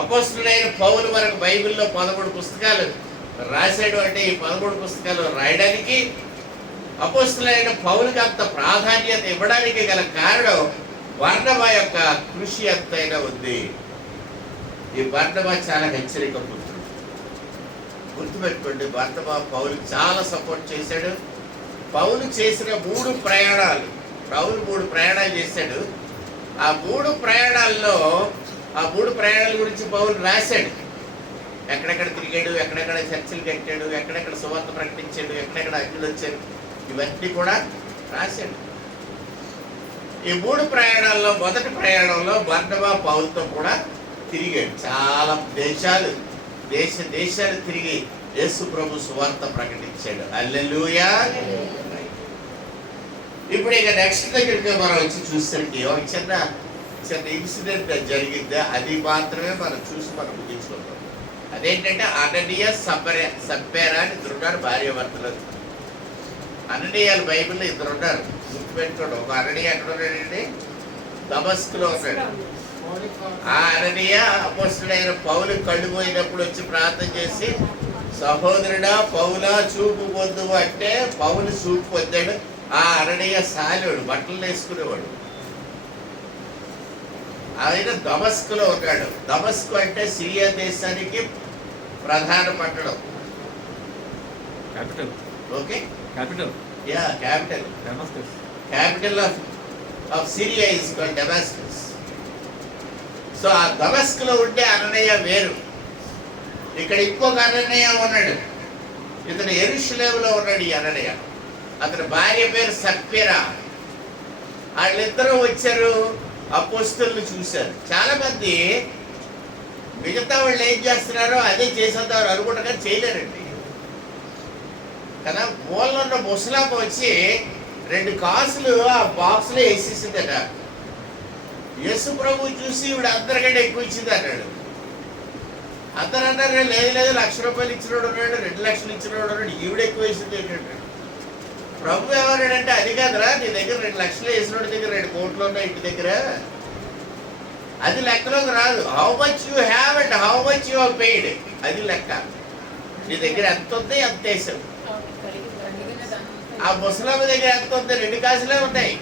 అపోస్తులైన పౌలు మనకు బైబిల్లో 13 పుస్తకాలు రాశాడు. అంటే ఈ 13 పుస్తకాలు రాయడానికి అపోస్తులైన పౌలుకి అంత ప్రాధాన్యత ఇవ్వడానికి గల కారణం బర్నబా యొక్క కృషి ఎంతైనా ఉంది. ఈ బర్నబా చాలా హెచ్చరిక పుత్రుడు. గుర్తుపెట్టుకోండి, బర్నబా పౌలుకి చాలా సపోర్ట్ చేశాడు. పౌలు చేసిన 3 ప్రయాణాలు, పౌలు 3 ప్రయాణాలు చేశాడు. ఆ 3 ప్రయాణాల్లో ఆ 3 ప్రయాణాల గురించి పౌలు రాశాడు. ఎక్కడెక్కడ తిరిగాడు, ఎక్కడెక్కడ చర్చలు కట్టాడు, ఎక్కడెక్కడ సువార్త ప్రకటించాడు, ఎక్కడెక్కడ అగ్నులు వచ్చాడు, ఇవన్నీ కూడా రాశాడు. ఈ 3 ప్రయాణాల్లో మొదటి ప్రయాణంలో బర్నబా పౌలుతో కూడా తిరిగాడు. చాలా దేశాలు తిరిగి యేసు ప్రభు సువార్త ప్రకటించాడు. హల్లెలూయా. ఇప్పుడు ఇక నెక్స్ట్ దగ్గరికి మనం వచ్చి చూసరికి ఒక చిన్న ఇన్సిడెంట్ జరిగింది. అది మాత్రమే మనం చూసి మనం ముగించుకుంటాం. అదేంటంటే అననీయ సప్పేరా అని 2 ఉన్నారు భార్యాభర్తలు. అననీయాలు బైబిల్లో 2 ఉన్నారు, గుర్తుపెట్టుకోండి. ఒక అననీయ ఎక్కడ ఉన్నాడండి? దమస్కులో ఉన్నాడు. ఆ అననీయ అపోస్తుడైన పౌలు కళ్ళు పోయినప్పుడు వచ్చి ప్రార్థన చేసి, సహోదరుడా పౌలా చూపు పొందువు అంటే పౌలు చూపు పొందాడు. ఆ అననీయ సాలేడు, బట్టలు వేసుకునేవాడు. ఆయన దమస్కులో ఉన్నాడు. దమస్కు అంటే సిరియా దేశానికి ప్రధాన పట్టణం. Capital. Okay, capital. Yeah, capital. Damascus. Capital of Syria is called Damascus. So ఆ దమస్కులో ఉండే అననీయ వేరు. ఇక్కడ ఇంకొక అననీయ ఉన్నాడు. ఇతను యెరూషలేములో ఉన్నాడు. ఈ అననీయ, అతని భార్య పేరు సప్పీరా. వాళ్ళిద్దరూ వచ్చారు, అపోస్తులను చూశారు. చాలా మంది మిగతా వాళ్ళు ఏం చేస్తున్నారో అదే చేసేద్దారు అనుకుంటా, కానీ చేయలేరండి కదా. మూలలో ఉన్న ముసలామ వచ్చి 2 కాసులు ఆ బాక్స్లో వేసేసిందట. యేసు ప్రభు చూసి ఇవిడ అందరికంటే ఎక్కువ ఇచ్చింది అన్నాడు. అందరు అన్నారు, లేదు లేదు, ₹1,00,000 ఇచ్చినోడు ఉన్నాడు, 2 లక్షలు ఇచ్చినోడు ఉన్నాడు, ఈవిడ ఎక్కువ వేసింది ఏంటంటే. ప్రభు ఎవరాడంటే, అది కాదురా, నీ దగ్గర 2 లక్షలు వేసినోడి దగ్గర 2 కోట్లు ఉన్నాయి ఇంటి దగ్గర, అది లెక్కలోకి రాదు. How much you have and how much you have paid, అది లెక్క. నీ దగ్గర ఎంత ఉంది, ఎంత వేసావు. ఆ ముసలమ్మ దగ్గర ఎంత ఉంది? 2 కాసులే ఉన్నాయి.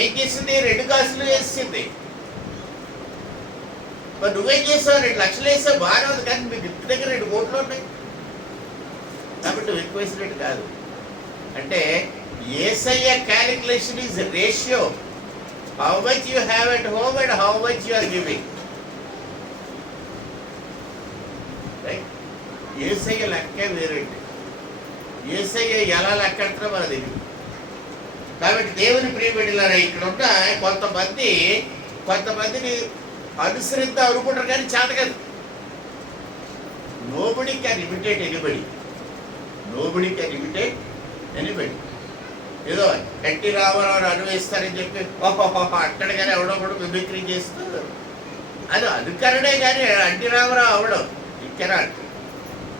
ఏం చేసింది? 2 కాసులు వేసింది. మరి నువ్వేం చేసావు? 2 లక్షలు వేసావు, బాగానే ఉంది, కానీ మీ ఇంటి దగ్గర 2 కోట్లు ఉన్నాయి. కాబట్టి ఓట్లు ఎక్కువ వేసినట్టు కాదు. అంటే Yesayya calculation is ratio. How much you have at home and how much you are giving. Yesayya లెక్కే వేరండి. యేసయ్య ఎలా లెక్కెడతారో మనకు తెలియదు. కాబట్టి దేవుని ప్రియబిడ్డలారా, ఇక్కడ ఉన్న కొంతమందిని అనుసరిద్దాం అనుకుంటారు కానీ చేత కాదు. Nobody can imitate anybody. Nobody can imitate anybody. ఏదో ఎన్టీ రామారావు అనుభవిస్తారని చెప్పి ఓహోహో అక్కడికనే ఎవడో కూడా మిమిక్రీ చేస్తూ అది అనుకరణే కానీ ఎన్టీ రామారావు అవడం ఇక్కడ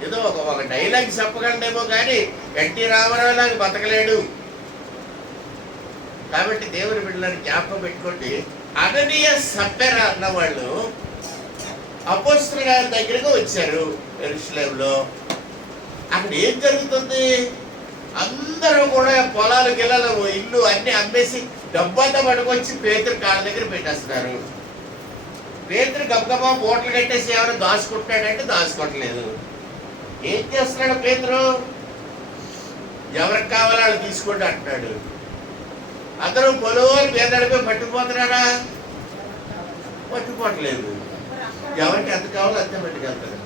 ఏదో ఒక డైలాగ్ చెప్పగలడేమో కానీ ఎన్టీ రామారావు లాగా బతకలేడు. కాబట్టి దేవుని బిడ్డలను జ్ఞాపకం పెట్టుకోండి. అననీయ సప్పెరా అన్నవాళ్ళు అపోస్తలుల గారి దగ్గరకు వచ్చారు యెరూషలేములో. అక్కడ ఏం జరుగుతుంది? అందరూ కూడా పొలాలు గిల్లలు ఇల్లు అన్ని అమ్మేసి డబ్బంతా పట్టుకొచ్చి పేతురు కాళ్ళ దగ్గర పెట్టేస్తున్నారు. పేతురు గబగబా మూటలు కట్టేసి ఎవరు దాచుకుంటాడంటే దాచుకోవట్లేదు. ఏం చేస్తున్నాడు పేతురు? ఎవరికి కావాలో వాళ్ళు తీసుకోండి అంటున్నాడు. అందరూ పొలవారు పేదడిపోయి పట్టుకుపోతున్నారా? పట్టుకోవట్లేదు. ఎవరికి ఎంత కావాలో అంతే పట్టుకెళ్తారు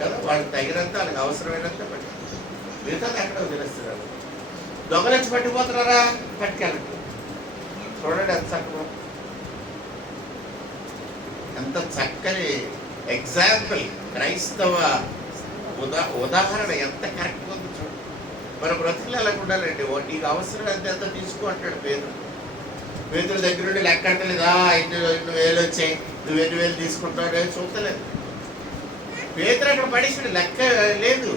కదా. వాళ్ళకి తగినంత వాళ్ళకి అవసరమైనంత పట్టుకు మిగతాది ఎక్కడ వదిలేస్తున్నారు. దొంగలొచ్చి పట్టుకుపోతున్నారా? పట్టుకెళ్ళట్లేదు. చూడండి ఎంత చక్కని ఎగ్జాంపుల్. క్రైస్తవ ఉదాహరణ ఎంత కరెక్ట్గా ఉంది చూడండి. మన బ్రతుకులు ఎలా ఉండాలండి? నీకు అవసరం ఎంత తీసుకో అంటాడు పేదలు. పేదల దగ్గర నుండి లెక్క అంటలేదా? 2,000 వచ్చాయి, నువ్వు 2,000 తీసుకుంటావు చూస్తలేదు. పేదలు అక్కడ పడేసాడు, లెక్క లేదు.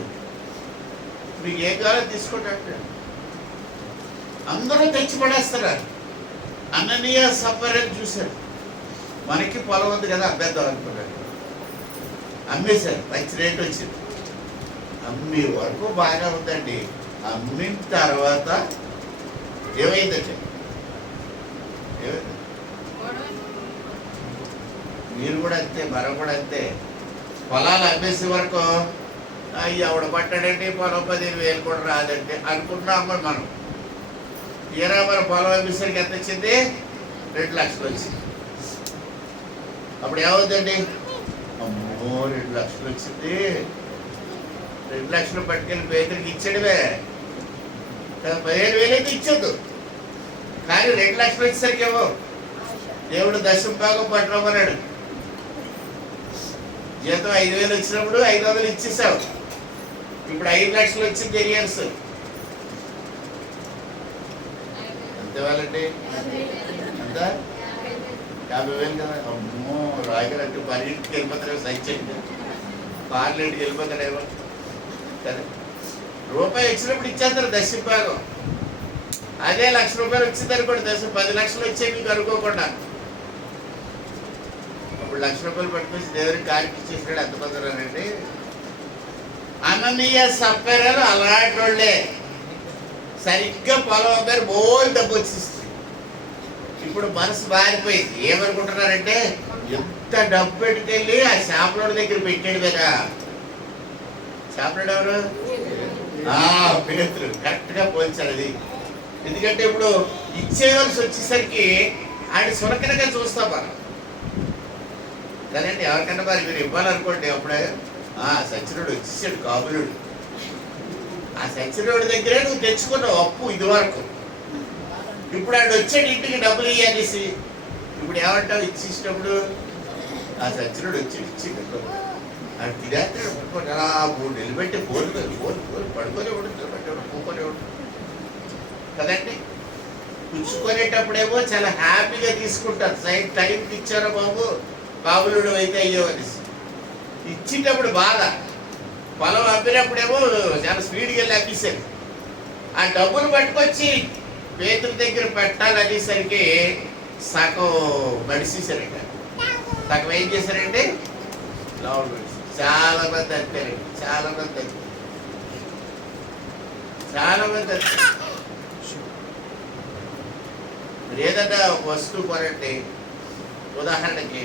మీకు ఏం కావాలో తీసుకుంటాడు. అందరూ తెచ్చి పడేస్తున్నారు. అననీయ సప్పరని చూశారు. మనకి పొలం ఉంది కదా అమ్మేద్దాం అనుకున్నాడు. అమ్మేశారు. మంచి రేట్ వచ్చింది. అమ్మే వరకు బాగా ఉందండి. అమ్మిన తర్వాత ఏమైందండి? మీరు కూడా అంతే, మనం కూడా అంతే. పొలాలు అమ్మేసే వరకు ఎవడ పట్టాడంటే పొలం 15,000 కూడా రాదంటే అనుకుంటున్నాం మనం. తీరా మన పొలం అమ్మేసరికి ఎంత వచ్చింది? 2 లక్షలు వచ్చింది. అప్పుడు ఏమవుతుందండి? అమ్మో 2 లక్షలు వచ్చింది. 2 లక్షలు పట్టుకెళ్ళి పేదరికి ఇచ్చాడువే. 15,000 అయితే ఇచ్చొద్దు, కానీ 2 లక్షలు వచ్చేసరికి ఏమో దేవుడు దశమ భాగం పట్టమన్నాడు. జీతం 5,000 వచ్చినప్పుడు 500 ఇచ్చేసావు. ఇప్పుడు 5 లక్షలు వచ్చింది ఎరియర్స్. అంతే వాళ్ళండి అంతా 50,000 కదా. అమ్మో రాయగలంటే పన్నెండుకి వెళ్ళిపోతాడేమో, సైన్ పార్లమెంట్కి వెళ్ళిపోతాడేమో కదా. రూపాయి వచ్చినప్పుడు ఇచ్చేస్తారు దశమ భాగం. అదే ₹1,00,000 వచ్చింది అనుకోండి, 10 లక్షలు వచ్చాయి మీకు అనుకోకుండా. అప్పుడు ₹1,00,000 పట్టుకొచ్చి దేవుడికి కార్యక్రమం చేసినాడు. ఎంతమంది ఉన్నారండి? అననీయ సప్పెరాలు అలాంటి వాళ్ళే. సరిగ్గా పొలం అమ్మారు, బోల్ డబ్బు వచ్చేస్తుంది. ఇప్పుడు మనసు మారిపోయింది. ఏమనుకుంటున్నారంటే ఎంత డబ్బు పెట్టుకెళ్ళి ఆ చేపలోడి దగ్గర పెట్టాడు కదా. చేపలోడు ఎవరు? పేతురు. కరెక్ట్గా పోల్చాడు అది. ఎందుకంటే ఇప్పుడు ఇచ్చేయవలసి వచ్చేసరికి ఆయన సురకనగా చూస్తాం మనం కదండి. ఎవరికన్నా మరి మీరు ఇవ్వాలనుకోండి, అప్పుడే సచ్చినోడు వచ్చేసాడు కాబులుడు. ఆ సచ్చినోడి దగ్గరే నువ్వు తెచ్చుకున్నావు అప్పు ఇది వరకు. ఇప్పుడు ఆయన వచ్చాడు ఇంటికి డబ్బులు ఇవ్వనేసి. ఇప్పుడు ఏమంటావు ఇచ్చినప్పుడు? ఆ సచ్చినోడు వచ్చి ఇచ్చిండు. అది తినేస్తాడు. పడుకొని అలా 3 నెలలు పెట్టి పోరు పడుకొని నిలబెట్టాడు, పూకొని కదండి. పుచ్చుకునేటప్పుడేమో చాలా హ్యాపీగా తీసుకుంటారు. టైంకి ఇచ్చారో బాబు, బాబులుడు అయితే అయ్యో అనేసి. ఇచ్చేటప్పుడు బాధ. పొలం అమ్మినప్పుడేమో చాలా స్పీడ్గా వెళ్ళి అమ్మేశారు. ఆ డబ్బులు పట్టుకొచ్చి పేతుల దగ్గర పెట్టాలనేసరికి సగం మడిసేశారంట. సగం ఏం చేశారంటే లౌడ్ మడిసి. చాలా మంది అంటారండి, చాలా మంది అంటారు. మీరు ఏదన్నా వస్తువు కొనండి. ఉదాహరణకి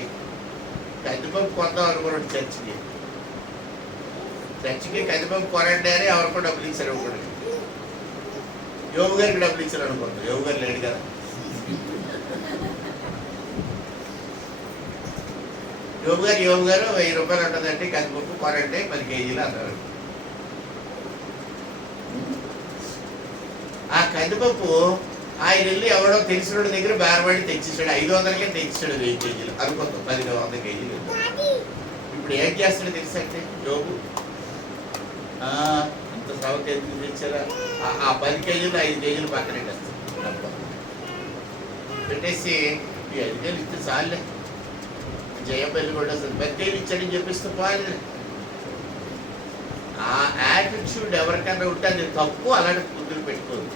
కందిపప్పు కొందాం అనుకోండి, చర్చికి చర్చికి కందిపప్పు కొనండి అని ఎవరికో డబ్బులు ఇచ్చారు. ఒకటి యోగు గారికి డబ్బులు ఇచ్చారు అనుకుంటారు. యోగు గారు లేడు కదా. యోగు గారు 1000 రూపాయలు ఉంటుందండి కందిపప్పు కొనండి 10 కేజీలు అన్నారు. ఆ కందిపప్పు ఆయన వెళ్ళి ఎవడో తెలిసిన దగ్గర బేరవాడి తెచ్చేసాడు. 500కే తెచ్చాడు 1000 కేజీలు అనుకుందాం. 100 కేజీలు. ఇప్పుడు ఏం చేస్తాడో తెలుసంటే యోగు అంత సవకి ఎందుకు తెచ్చారా, ఆ 10 కేజీలు 5 కేజీలు పక్కన పెట్టేసి ఈ 5 కేజీలు ఇస్తే చాలే, జయపల్లి కూడా 10 కేజీలు ఇచ్చాడని చెప్పిస్తే పోలేదు. ఆ యాటిట్యూడ్ ఎవరికైనా ఉంటే అది తప్పు. అలాంటి బుద్ధులు పెట్టుకోదు.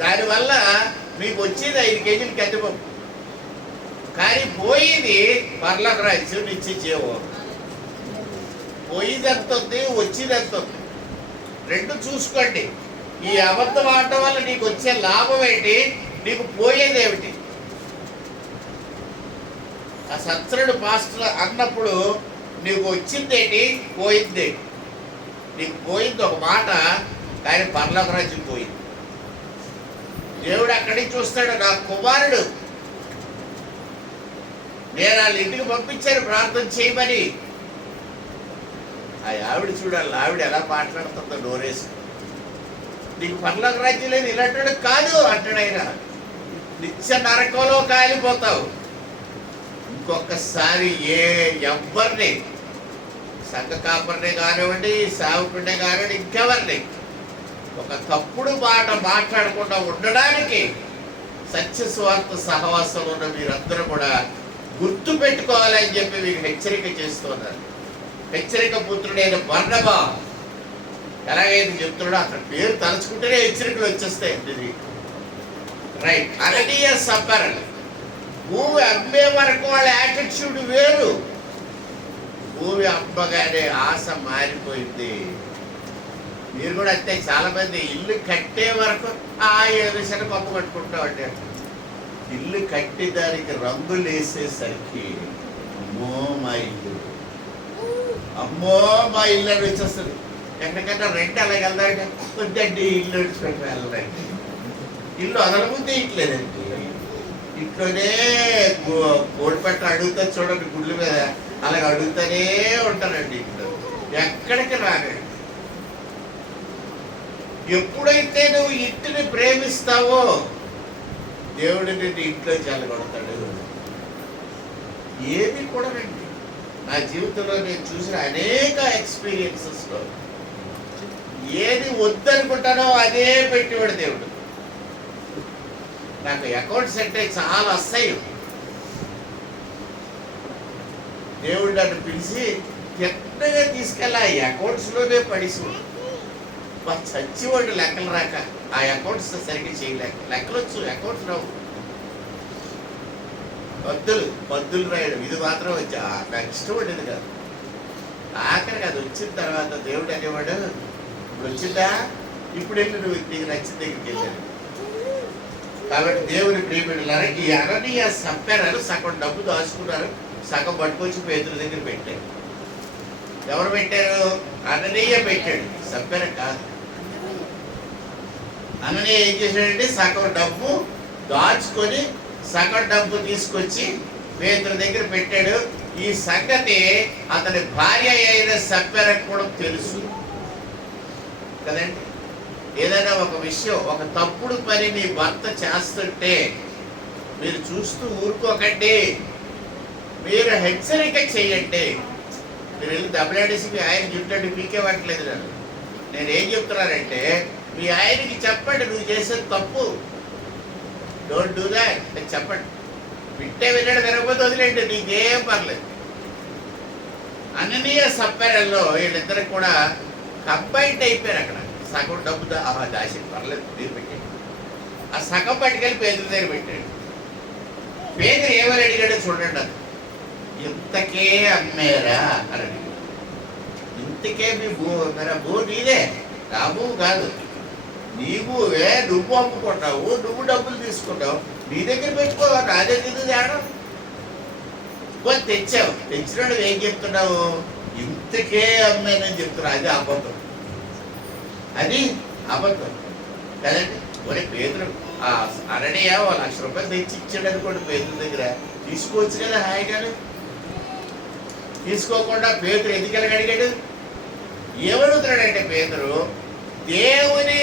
దానివల్ల మీకు వచ్చేది 5 కేజీలు కందిపప్పు, కానీ పోయేది పర్లోక రాజ్యం నిత్య జీవం. పోయేది ఎంత ఉంది, వచ్చేది ఎంత ఉంది, రెండు చూసుకోండి. ఈ అబద్ధం ఆడటం వల్ల నీకు వచ్చే లాభం ఏంటి, నీకు పోయేది ఏమిటి? ఆ సత్సరుడు పాస్టర్ అన్నప్పుడు నీకు వచ్చిందేంటి, పోయిందేంటి? నీకు పోయింది ఒక మాట, కానీ పర్లోక రాజ్యం పోయింది. దేవుడు అక్కడి నుంచి చూస్తాడు, నా కుమారుడు నేను వాళ్ళ ఇంటికి పంపించాను ప్రార్థన చేయమని. ఆ ఆవిడ చూడాలి, ఆవిడ ఎలా మాట్లాడుతుందో నోరేసి. నీకు పర్లోక రాజ్యం లేదు ఇలాంటి కాదు అంటాడు ఆయన. నిత్య నరకంలో కాలిపోతావు. ఇంకొకసారి ఎవ్వరిని, సంఘ కాపరినే కానివ్వండి, సేవకుడినే కానివ్వండి, ఇంకెవరిని ఒక తప్పుడు మాట మాట్లాడకుండా ఉండడానికి సత్య స్వార్థ సహవాసంలో ఉన్న మీరందరూ కూడా గుర్తు పెట్టుకోవాలని చెప్పి మీకు హెచ్చరిక చేస్తున్నారు. హెచ్చరిక పుత్రుడైన బర్నబా ఎలాగైతే చెప్తున్నాడో అతని పేరు తలుచుకుంటేనే హెచ్చరికలు వచ్చేస్తాయి. రైట్. అననీయ సప్పరలు భూమి అమ్మే వరకు వాళ్ళ యాటిట్యూడ్ వేరు. భూమి అమ్మగానే ఆశ మారిపోయింది. మీరు కూడా అంతే. చాలా మంది ఇల్లు కట్టే వరకు ఏదో చిన్న పప్పు కట్టుకుంటా ఉంటాడు. ఇల్లు కట్టి దానికి రంగులు వేసేసరికి అమ్మో మా ఇల్లు, అమ్మో మా ఇల్లు అని వచ్చేస్తుంది. ఎక్కడికన్నా రెంట్ అలాగే వెళ్దామంటే వద్దండి ఇల్లు విడిచిపెట్టి వెళ్ళదండి. ఇల్లు అదలముందే ఇట్లేదండి. ఇంట్లోనే కోడిపెట్ట అడుగుతా చూడండి, గుడ్ల మీద అలాగ అడుగుతానే ఉంటారండి. ఇంట్లో ఎక్కడికి రానండి. ఎప్పుడైతే నువ్వు ఇంటిని ప్రేమిస్తావో దేవుడు నిన్ను ఇంట్లో చల్లగొడతాడు. ఏది కూడా రండి. నా జీవితంలో నేను చూసిన అనేక ఎక్స్పీరియన్సెస్లో ఏది వద్దనుకుంటానో అదే పెట్టేవాడు దేవుడు. నాకు అకౌంట్స్ అంటే చాలా అసహ్యం. దేవుడు నన్ను పిలిచి ఎక్కడగా తీసుకెళ్ళి ఆ అకౌంట్స్లోనే పడిసి చచ్చివాడు లెక్కలు రాక ఆ అకౌంట్స్ సరిగ్గా చేయలేక. లెక్కలు వచ్చు, అకౌంట్స్ రావు. పద్దులు రాయడం ఇది మాత్రం వచ్చి నాకు ఇష్టం ఉండేది కాదు. ఆఖరికి అది వచ్చిన తర్వాత దేవుడు అనేవాడు, ఇప్పుడు వచ్చిందా, ఇప్పుడు వెళ్ళి నువ్వు నీకు నచ్చిన దగ్గరికి వెళ్ళాను. కాబట్టి దేవుని ప్రియమిళ్ళారా, ఈ అననీయ సప్పెరలు సగం డబ్బు దాచుకున్నారు, సగం పట్టుకొచ్చి పేతురు దగ్గర పెట్టారు. ఎవరు పెట్టారు? అననీయ పెట్టాడు, సప్పెర కాదు. అననీయ ఏం చేశాడంటే సగం డబ్బు దాచుకొని సగం డబ్బు తీసుకొచ్చి పేతురు దగ్గర పెట్టాడు. ఈ సంగతి అతని భార్య అయిన సప్పెరకు కూడా తెలుసు కదండి. ఏదైనా ఒక విషయం, ఒక తప్పుడు పని మీ భర్త చేస్తుంటే మీరు చూస్తూ ఊరుకోకండి, మీరు హెచ్చరిక చేయండి. మీరు వెళ్ళి దెబ్బలాడేసి మీ ఆయన గిఫ్ట్ పీకేవట్లేదు. నేను ఏం చెప్తున్నానంటే, మీ ఆయనకి చెప్పండి నువ్వు చేసేది తప్పు, డోంట్ డూ దాట్ అని చెప్పండి. వింటే వినడు, వినకపోతే వదిలేండి, నీకేం పర్లేదు. అననీయ సప్పెరల్లో వీళ్ళిద్దరికి కూడా కంబైండ్ అయిపోయారు. అక్కడ సగం డబ్బు దాచి పర్లేదు మీరు పెట్టాడు. ఆ సగం పట్టుకెళ్ళి పేదల దగ్గర పెట్టాడు. పేదలు ఏమని అడిగాడో చూడండి. అది ఇంతకే అమ్మేరా అని అడిగాడు. ఇంతకే మీ భూ నీదే, నా భూ కాదు, నీ భూవే, నువ్వు అమ్ముకుంటావు, నువ్వు డబ్బులు తీసుకుంటావు, నీ దగ్గర పెట్టుకో, నా దగ్గర తేడం. తెచ్చావు, తెచ్చినాడు ఏం చెప్తున్నావు? ఇంతకే అమ్మానని చెప్తున్నా, అది అబద్ధం, అది అబద్ధం కదండి. ఒరే పేదరు అననీయ ₹1,00,000 తెచ్చి ఇచ్చాడు అనుకోండి పేదల దగ్గర, తీసుకోవచ్చు కదా హాయిగాను. తీసుకోకుండా పేదరు ఎందుకు అడిగాడు? ఏమడుగుతున్నాడంటే పేదరు, దేవుని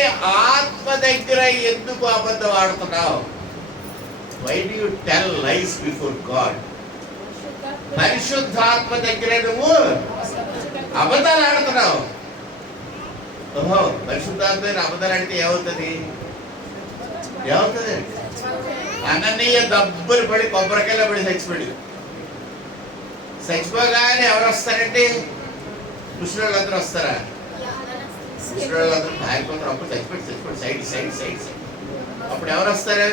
ఆత్మ దగ్గర ఎందుకు అబద్ధం ఆడుతున్నావు? Why do you tell lies before God? పరిశుద్ధాత్మ దగ్గర నువ్వు అబద్ధాలు ఆడుతున్నావు. ఓహో, పరిశుద్ధాత్మ దగ్గర అబద్ధాలు ఆడితే ఏమవుతుంది? అననీయ దబ్బులు పడి కొబ్బరికాయలో పడి చచ్చిపోయాడు. చచ్చిపోగానే ఎవరు వస్తారంటే ముసలోళ్ళందరూ వస్తారా? ముసలోళ్ళందరూ పారిపోతారు. అప్పుడు చచ్చిపోయి సైడ్ సైడ్ సైడ్ సైడ్. అప్పుడు ఎవరు వస్తారు?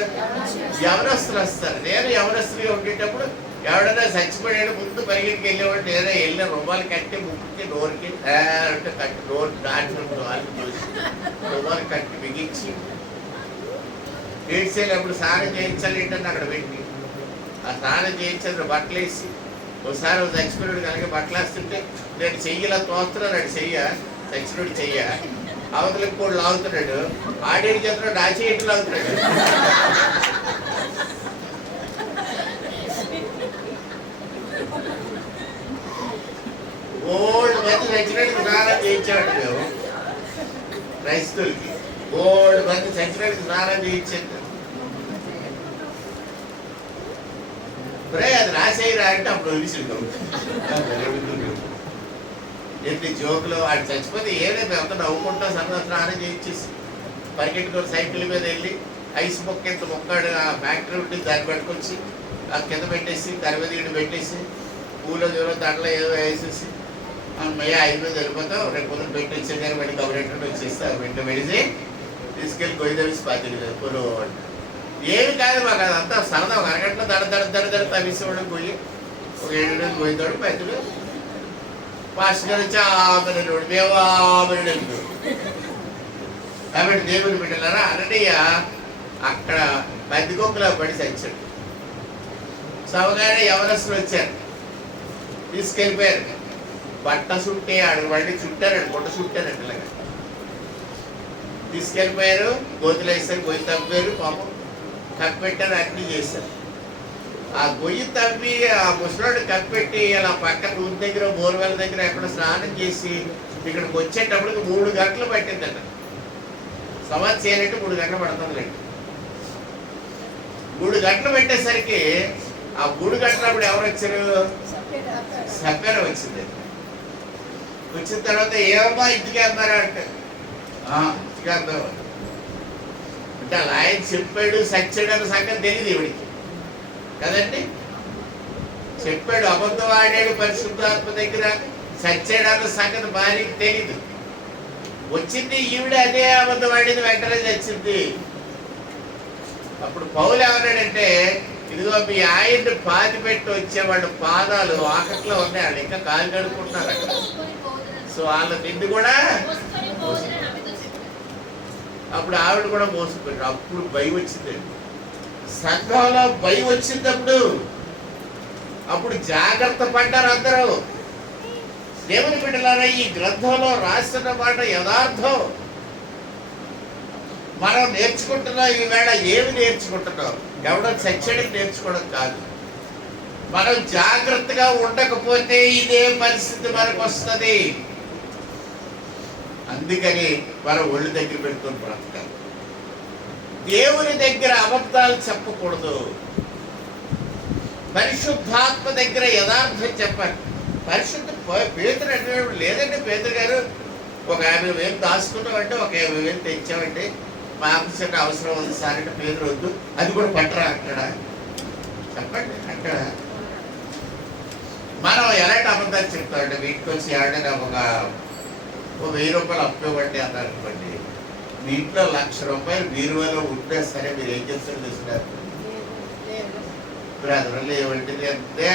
ఎవరస్తులు వస్తారు. నేను ఎవరస్తులుగా ఉండేటప్పుడు ఎవడైనా చచ్చిపోయాడు ముందు పరిగెత్తికి వెళ్ళేవాడు. నేనే వెళ్ళిన రుమాలు కట్టి ముక్కుకి నోరుకి అంటే కట్టి నోరు దాటి వాళ్ళు చూసి రుమాలు కట్టి బిగించి ఏడ్చేయాలి. అప్పుడు స్నానం చేయించాలి ఏంటంటే అక్కడ పెట్టి ఆ స్నానం చేయించాలి, బట్టలు వేసి. ఒకసారి చచ్చిపోయాడు కనుక బట్టలు వేస్తుంటే నేను చెయ్యిలా తోస్తున్నాడు, అటు చెయ్య చచ్చిపోయాడు చెయ్య అవతలకి కూడా లాగుతున్నాడు. ఆడేడు చేస్తున్నాడు, నా చెయ్యి లాగుతున్నాడు. ఓల్డ్ మంది చచ్చినట్టుకు స్నానం చేయించాడు. మేము క్రైస్తవులకి ఓల్డ్ మంది చచ్చినట్టుకు స్నానం చేయించాడు. అది రాసేయరా అంటే అప్పుడు వదిలిసిందాం. ఏంటి జోకులు వాడు చచ్చిపోతే ఏదైనా ఎంత నవ్వుకుంటా స్నానం చేయించేసి పరిగెట్టుకొని సైకిల్ మీద వెళ్ళి ఐస్ మొక్క ఎంత మొక్కాడు ఆ ఫ్యాక్టరీ ఉంటే దాన్ని పట్టుకొచ్చి ఆ కింద పెట్టేసి తరగతి ఇటు పెట్టేసి పూల జోలో దాంట్లో ఏదో వేసేసి అమ్మయ్య 5 మీద వెళ్ళిపోతాం, రేపు పొద్దున పెట్టి వచ్చే కానీ మళ్ళీ కబరెట్టు వచ్చేస్తా వెంట పెడిసి తీసుకెళ్ళి గొయ్యి తవ్వేసి పాతికి పొలు ఏమి కాదు. మాకు అదంతా సరదా. ఒక అరగంటలో దడ తవ్వేసేవాడు గొయ్యి. ఒక 7 రోజులు గొయ్యితోడు పెద్దలు పాస్టర్ గారు వచ్చి ఆమెడు మేము ఆమెడు. కాబట్టి దేవుని బిడ్డలారా, అననీయ అక్కడ పందికొక్కలా పడి చచ్చాడు. సవగానే ఎవరస్తులు వచ్చారు, తీసుకెళ్ళిపోయారు. బట్ట చుట్టే వాడిని చుట్టారండి, బుట్ట చుట్టారండి. ఇలాగా తీసుకెళ్ళిపోయారు, గోతులు వేస్తారు, గొయ్యి తవ్వారు, పాపం కప్పెట్టారు, అన్నీ చేశారు. ఆ గొయ్యి తవ్వి ఆ ముసలాడు కప్పెట్టి ఇలా పక్కన ఊరి దగ్గర బోర్వెల్ దగ్గర ఎక్కడ స్నానం చేసి ఇక్కడికి వచ్చేటప్పటికి 3 గంటలు పట్టిందట. సమాధి చేయాలంటే 3 గంటలు పడుతుందండి. 3 గంటలు పెట్టేసరికి ఆ 3 గంటలప్పుడు ఎవరు వచ్చారు? సప్పెర వచ్చింది. వచ్చిన తర్వాత ఏమమ్మా ఇంటికి అన్నారా అంటే ఇంటికి అన్నావు అంటే అలా ఆయన చెప్పాడు సచ్చాడు అన్న సంగతి తెలియదు ఈవిడికి కదండి. చెప్పాడు, అబద్ధం ఆడాడు పరిశుద్ధాత్మ దగ్గర, సచ్చాడు అన్న సంగతి భార్యకి తెలీదు. వచ్చింది ఈవిడ అదే అబద్ధం ఆడింది, వెంటనే చచ్చింది. అప్పుడు పౌలు ఏమన్నాడంటే, ఇదిగో మీ ఆయన్ని పాతి పెట్టి వచ్చేవాళ్ళు పాదాలు ఆకట్లో ఉన్నాయి, వాళ్ళు ఇంకా కాలు కడుక్కుంటున్నారు అక్కడ. సో వాళ్ళ తిండి కూడా అప్పుడు ఆవిడ కూడా మోసపోయారు. అప్పుడు భయం వచ్చిందండి సంఘంలో, భయం వచ్చినప్పుడు అప్పుడు జాగ్రత్త పడ్డారు అందరూ. దేవుని బిడ్డలారా, ఈ గ్రంథంలో రాసిన మాట యథార్థం. మనం నేర్చుకుంటున్నాం ఈవేళ. ఏమి నేర్చుకుంటున్నాం? ఎవడో చచ్చడికి నేర్చుకోవడం కాదు. మనం జాగ్రత్తగా ఉండకపోతే ఇదే పరిస్థితి మనకు వస్తుంది. అందుకని మనం ఒళ్ళు దగ్గర పెట్టుకొని బ్రతకాలి. దేవుని దగ్గర అబద్ధాలు చెప్పకూడదు. పరిశుద్ధాత్మ దగ్గర యథార్థం చెప్పాలి. పరిశుద్ధ పేతురు అంటే లేదంటే పేతురు గారు ఒక 50,000 దాచుకున్నామంటే ఒక 50,000 తెచ్చామంటే మా ఆఫీసర్ అవసరం ఉంది సార్ అంటే పేతురు వద్దు, అది కూడా పట్టరా అక్కడ చెప్పండి. అక్కడ మనం ఎలాంటి అబద్ధాలు చెప్తామంటే వీటికి వచ్చి ఎవరైనా ఒక ₹1,000 అప్పు ఇవ్వండి అన్నారు అనుకోండి. మీ ఇంట్లో ₹1,00,000 బీరువాలో ఉంటే సరే మీరు ఏం చేస్తారు తెలుసుకున్నారు? బ్రదర్లు ఏమంటే అంటే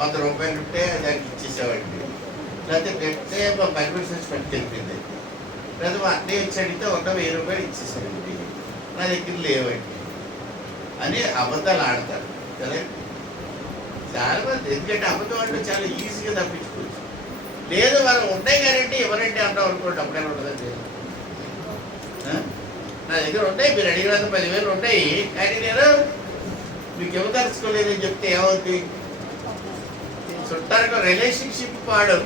₹100 ఉంటే దానికి ఇచ్చేసేవాడి, లేకపోతే పెట్టే మా పర్మిషన్స్ పెట్టి తెలిపింది. లేదా మా అన్నయ్య వచ్చి అడిగితే ఒక ₹1,000 ఇచ్చేసారండి, నా దగ్గర లేవండి అని అబద్ధాలు ఆడతారు కదండి చాలా మంది. ఎందుకంటే అబద్ధం అంటే చాలా ఈజీగా తప్పించుకోవచ్చు. లేదు మనం ఉంటాయి గ్యారెంటీ ఎవరంటే అంటాం అనుకోండి, అప్పుడైనా ఉండదండి. నా దగ్గర ఉంటాయి, మీరు అడిగినంత 10,000 ఉంటాయి, కానీ నేను మీకు ఇవ్వదలుచుకోలేదని చెప్తే ఏమవుతుంది? చుట్టానికి రిలేషన్షిప్ పాడు.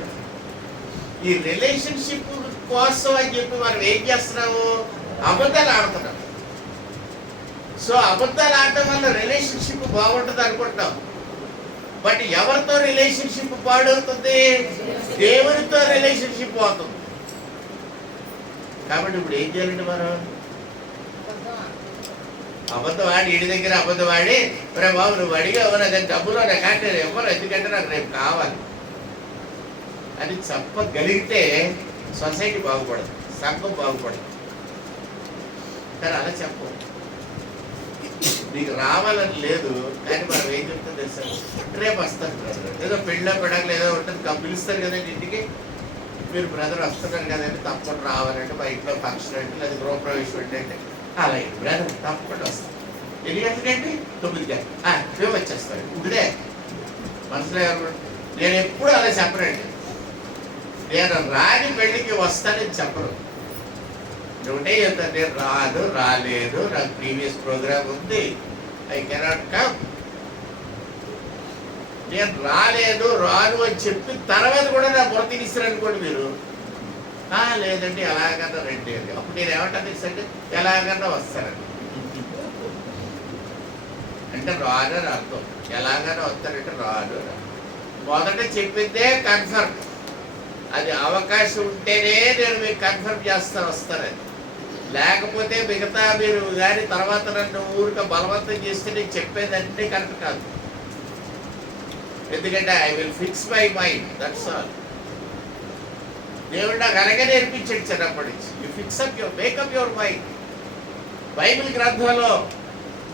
ఈ రిలేషన్షిప్ కోసం అని చెప్పి మనం ఏం చేస్తున్నాము? అబద్ధాలు ఆడుతున్నాం. సో అబద్ధాలు ఆడటం వల్ల రిలేషన్షిప్ బాగుంటుంది అనుకుంటాం. బట్ ఎవరితో రిలేషన్షిప్ పాడవుతుంది? దేవునితో రిలేషన్షిప్ అవుతుంది. కాబట్టి ఇప్పుడు ఏం చేయాలండి? మనం అబద్ధం ఆడి, ఇంటి దగ్గర అబద్ధం ఆడి, రే బాబు నువ్వు అడిగావు, అదే డబ్బులో నాకు ఎవరు, ఎందుకంటే నాకు రేపు కావాలి అని చెప్పగలిగితే సొసైటీ బాగుపడదు, సంఘం బాగుపడదు. కానీ అలా చెప్పు. నీకు రావాలని లేదు, కానీ మనం ఏం చెప్తుంది తెలుసా? రేపు వస్తాను బ్రదర్, ఏదో పెళ్ళ పెడగలు ఏదో ఉంటుంది, పిలుస్తారు కదండి ఇంటికి, మీరు బ్రదర్ వస్తున్నారు కదండి తప్పకుండా రావాలంటే, మా ఇంట్లో ఫంక్షన్ అంటే లేదా గృహప్రవేశం అంటే అలాగే బ్రదర్ తప్పకుండా వస్తాను. ఎన్ని గంటలకండి? 9 గంటలు. మేము వచ్చేస్తాను. ఇప్పుడే మనసులో నేను ఎప్పుడు అలా చెప్పనండి. నేను రాని పెళ్ళికి వస్తానని చెప్పను. ఒకటే చెప్తాను, నేను రాలేదు, నాకు ప్రీవియస్ ప్రోగ్రామ్ ఉంది, ఐ కెనాట్ కమ్. నేను రాను అని చెప్పి తర్వాత కూడా నా బుర్ర తినిస్తారు అనుకోండి మీరు. లేదండి ఎలాగన్నా రండి అండి. అప్పుడు నేను ఏమంటాను తెలుసండి? ఎలాగన్నా వస్తానండి అంటే రాను అని అర్థం. ఎలాగైనా వస్తానంటే రాను. మొదట చెప్పిందే కన్ఫర్మ్. అది అవకాశం ఉంటేనే నేను మీకు కన్ఫర్మ్ చేస్తాను వస్తానని. లేకపోతే మిగతా మీరు కానీ తర్వాత నన్ను ఊరిక బలవంతం చేస్తే నేను చెప్పేదంటే కరెక్ట్ కాదు. ఎందుకంటే I will fix my mind, that's all. దేవుడు నాకు అలాగే నేర్పించాడు చిన్నప్పటి నుంచి. You fix up your makeup your mind. Bible గ్రంథంలో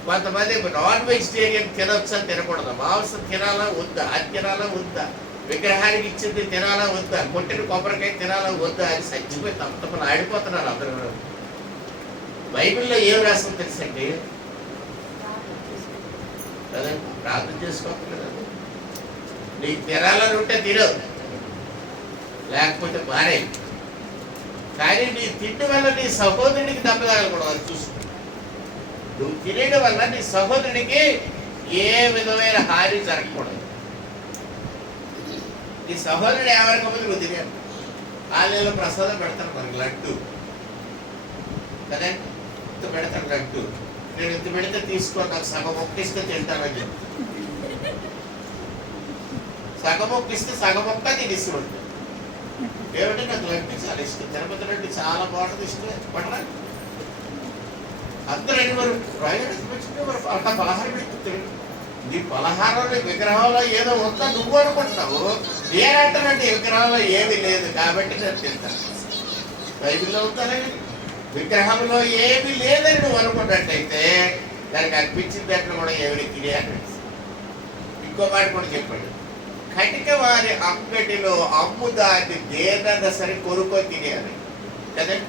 కొంతమంది నాన్ వెజిటేరియన్ తినొచ్చా తినకూడదు, మాంసం తినాలా వద్దా, అది తినాలా వద్దా, విగ్రహానికి ఇచ్చింది తినాలా వద్దా, కొట్టిన కొబ్బరికాయ తినాలా వద్దా అని చచ్చిపోయి తప్పని ఆడిపోతున్నారు అందరూ. బైబిల్లో ఏం రాస్తుంది తెలుసండి? కదండి, ప్రార్థన చేసుకోవట్లేదు. నీకు తినాలని ఉంటే తినవు, లేకపోతే మానే. కానీ నీ తిండి వల్ల నీ సహోదరుడికి దెబ్బ తగలకూడదు, అది చూసుకో. నువ్వు తినేయడం వల్ల నీ సహోదరుడికి ఏ విధమైన హాని జరగకూడదు. నీ సహోదరుడు ఎవరికపోతే నువ్వు తినేయాలి. ఆలయంలో ప్రసాదం పెడతాను మనకి, లడ్డు కదండి, ఇంత పెడతాను లడ్డు. నేను ఇంత పెడితే తీసుకో, నాకు సగం ఒక్కిస్తే తింటానని చెప్పి సగం ఒక్కిస్తే సగం ఒక్క నేను ఇష్టపడుతుంది. ఏమంటే నాకు లడ్డు చాలా ఇష్టం, తిరుపతి లడ్డు చాలా బాగుంటుంది, ఇష్టమే పడరా. అందరూ మరి మరి అంత పలహారం పెట్టుకుంటే నీ పలహారంలో విగ్రహంలో ఏదో ఉందా నువ్వు అనుకుంటున్నావు. నేనంటానంటే విగ్రహంలో ఏమీ లేదు కాబట్టి నేను తింటాను. బైబిల్లో ఉంటానని విగ్రహంలో ఏమీ లేదని నువ్వు అనుకున్నట్టయితే దానికి అనిపించిన దాంట్లో కూడా ఏమి తినేయాలి. ఇంకో మాట కూడా చెప్పండి, కటిక వారి అంగడిలో అమ్ముదాన్ని దేనన్నా సరే కొనుక్కొని తినేయాలి కదండి.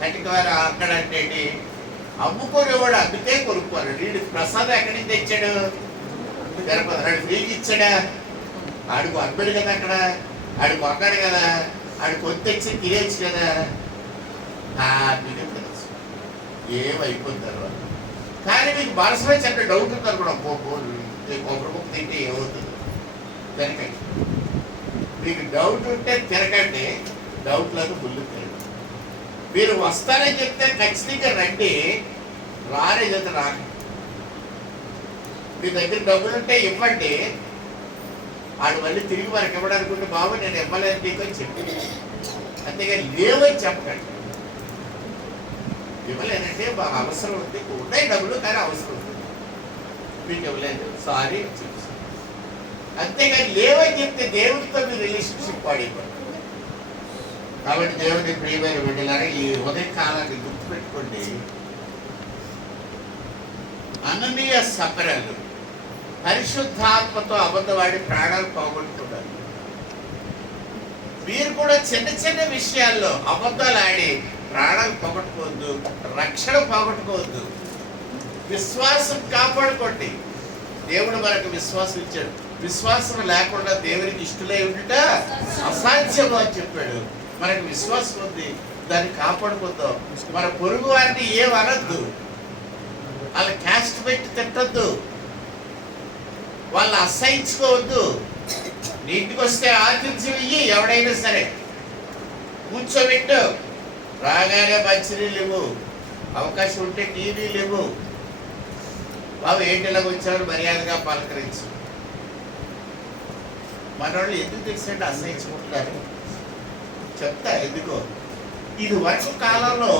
కటిక వారి అంగడి అంటే అమ్ముకునేవాడు అందుకే కొనుక్కోరు. వీడు ప్రసాదం ఎక్కడి నుంచి తెచ్చాడు? గణపతి ఫ్రీకి ఇచ్చాడా? ఆడికి అమ్మాడు కదా, అక్కడ ఆడికి కొన్నాడు కదా, ఆడికి కొత్త తెచ్చి తినేచ్చు కదా. మీకు తెలుసు ఏమైపోయిన తర్వాత. కానీ మీకు మనసులో చిన్న డౌట్ ఉంది అనుకోండి, కొబ్బరి ముక్క తింటే ఏమవుతుంది? తినకండి. మీకు డౌట్ ఉంటే తినకండి, డౌట్ లేదు ముళ్ళు తినండి. మీరు వస్తారని చెప్తే ఖచ్చితంగా రండి, రానే చేత రాకండి. మీ దగ్గర డబ్బులు ఉంటే ఇవ్వండి, వాడు మళ్ళీ తిరిగి మనకి ఇవ్వడానికి బాబు నేను ఇవ్వలేదు నీకు అని చెప్పి, అంతేగాని లేవని చెప్పకండి. ఇవ్వలేదంటే బాగా అవసరం ఉంది, ఉన్నాయి డబ్బులు కానీ అవసరం ఉంది, మీకు ఇవ్వలేదు సారీ చెప్పి. అంతేగాని లేవని చెప్తే దేవుడితో మీ రిలేషన్షిప్ పాడైపోయింది. కాబట్టి దేవుని ప్రియమైన బిడ్డలారా, ఈ ఉదయకాలాన్ని గుర్తుపెట్టుకోండి. అననీయ సపరలు పరిశుద్ధాత్మతో అబద్ధవాడి ప్రాణాలు పోగొట్టుకున్నారు. మీరు కూడా చిన్న చిన్న విషయాల్లో అబద్ధాలు ఆడి ప్రాణాలు పోగొట్టుకోవద్దు, రక్షణ పోగొట్టుకోవద్దు. విశ్వాసం కాపాడుకోండి. దేవుడు మనకు విశ్వాసం ఇచ్చాడు. విశ్వాసం లేకుండా దేవునికి ఇష్టలై ఉండుట అసాధ్యము అని చెప్పాడు. మనకు విశ్వాసం ఉంది, దాన్ని కాపాడుకుందాం. మన పొరుగు వారిని ఏమనద్దు, వాళ్ళ క్యాస్ట్ పెట్టి తిట్టద్దు, వాళ్ళని అసహించుకోవద్దు. నీ ఇంటికి వస్తే ఆతిథ్యం ఇయ్యి, ఎవడైనా సరే కూర్చోబెట్టు, రాగానే మంచినీళ్ళు ఇవ్వు, అవకాశం ఉంటే టీవీలు ఇవ్వు. బాబు ఏంటి ఇలాగ వచ్చారు, మర్యాదగా పలకరించు. మనోళ్ళు ఎందుకు తెలిసినట్టు అసహించుకుంటున్నారు చెప్తా ఎందుకో. ఇది వరకు కాలంలో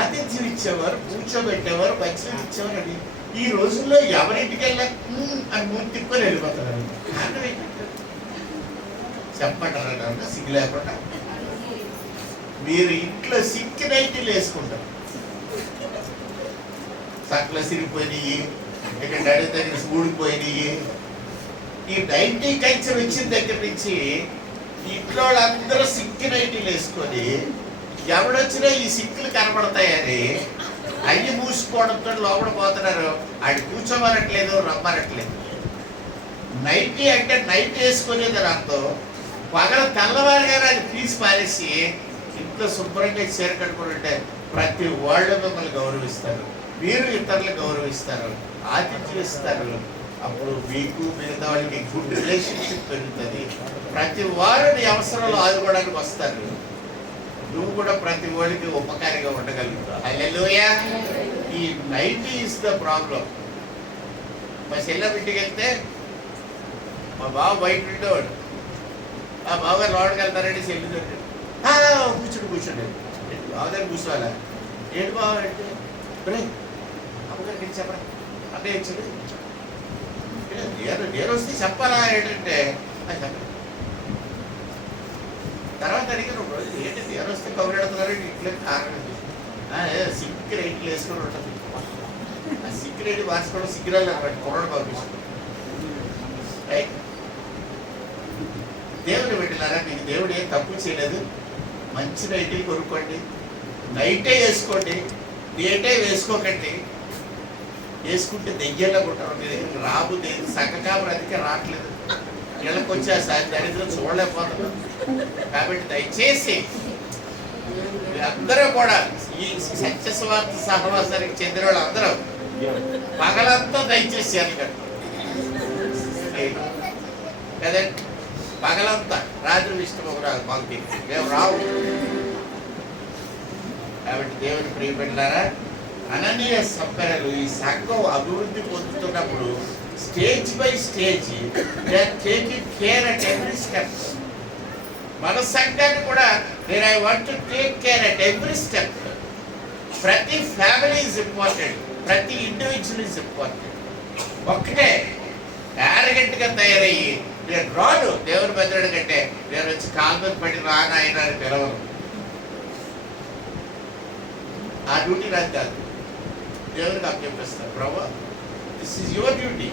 ఆతిథ్యం ఇచ్చేవారు, కూర్చోబెట్టేవారు, మంచినీళ్ళు ఇచ్చేవారు. అని ఈ రోజుల్లో ఎవరింటికి వెళ్ళా అని మూర్తి తిప్పుకొని వెళ్ళిపోతున్నారు. చెప్పంటారా సిగ్గు లేకుండా? మీరు ఇంట్లో సిక్కి నైటీలు వేసుకుంటారు, సక్కలు సిరిగిపోయినాయి, ఇక్కడ నడి దగ్గర ఊడిపోయినాయి. ఈ నైటీ కల్చర్ వచ్చిన దగ్గర నుంచి ఇంట్లో వాళ్ళందరూ సిక్కి నైటీలు వేసుకొని ఎవడొచ్చినా ఈ సిక్కులు కనబడతాయని అన్ని మూసుకోవడంతో లోపల పోతున్నారు. ఆడి కూర్చోమనట్లేదు, రమ్మనట్లేదు. నైటీ అంటే నైట్ వేసుకునేది అర్థం. పగల తెల్లవారుగానే అది తీసి పారేసి ఇంట్లో శుభ్రంగా చీర కట్టుకుని ఉంటే ప్రతి వాళ్ళు మిమ్మల్ని గౌరవిస్తారు, మీరు ఇతరులు గౌరవిస్తారు, ఆతిథ్యం ఇస్తారు. అప్పుడు మీకు మిగతా వాళ్ళకి గుడ్ రిలేషన్షిప్ పెరుగుతుంది. ప్రతి వారు నీ అవసరాలు ఆదుకోవడానికి వస్తారు. నువ్వు కూడా ప్రతి వాడికి ఉపకారిగా ఉండగలుగుతావు. హల్లెలూయా. ఈ నైటీ ఇస్ ద ప్రాబ్లం. మా చెల్లె ఇంటికి వెళ్తే మా బావ బయట ఉండేవాడు, ఆ బావగారు లోపలికి వెళ్తారంటే చెల్లి దొరికి కూర్చోండి బావగారు కూర్చోవాలా? ఏంటి బావ అంటే అమ్మగారికి చెప్పరా అంటే ఇచ్చాడు. నేను వస్తే చెప్పాలా ఏంటంటే చెప్పండి. తర్వాత అడిగిన రోజు ఏంటి నేను వస్తే కౌరెడుతున్నారు ఇట్లే కారణం సిక్కి రైట్లు వేసుకొని ఉంటుంది. ఆ సిక్కి రైట్ మార్చుకోవడం సిగ్గురాలు అనమాట, కొరడు పంపిస్తుంది. రైట్. దేవుని పెట్టినారా, మీకు దేవుడు ఏం తప్పు చేయలేదు. మంచి నైటీలు కొనుక్కోండి, నైటే వేసుకోండి, డేటే వేసుకోకండి. వేసుకుంటే దెయ్యంగా ఉంటారు. మీ దగ్గర రాబు సగకాబరు అందుకే రావట్లేదు, ఇళ్ళకి వచ్చే దరిద్రం చూడలేకపోతున్నాం. కాబట్టి దయచేసి అందరూ కూడా ఈ సత్యస్వార్థ సహవాసానికి చెందిన వాళ్ళు అందరూ పగలంతా దయచేసి అనుకుంటారు కదండి. పగలంతా రాత్రి ఇష్టమొకరాదు మాకు మేము రావు. కాబట్టి దేవుని ప్రియపెట్టారా, అననీయ సప్పరలు ఈ సంఘం అభివృద్ధి పొందుతున్నప్పుడు stage by stage taking care at every step. మన సంఘాన్ని కూడా I want to take care at every step. ప్రతి ఫ్యామిలీ ఈజ్ ఇంపార్టెంట్, ప్రతి ఇండివిజువల్ ఈజ్ ఇంపార్టెంట్. ఒక్కటే యారగెంట్గా తయారయ్యి నేను రాను దేవుని భద్రుడి కంటే నేను వచ్చి కాలు మీద పడి రానాయన అని పిలవను. ఆ డ్యూటీ నాకు కాదు, దేవునికి అప్పచెప్పిస్తాను. ప్రభు దిస్ ఈజ్ యువర్ డ్యూటీ.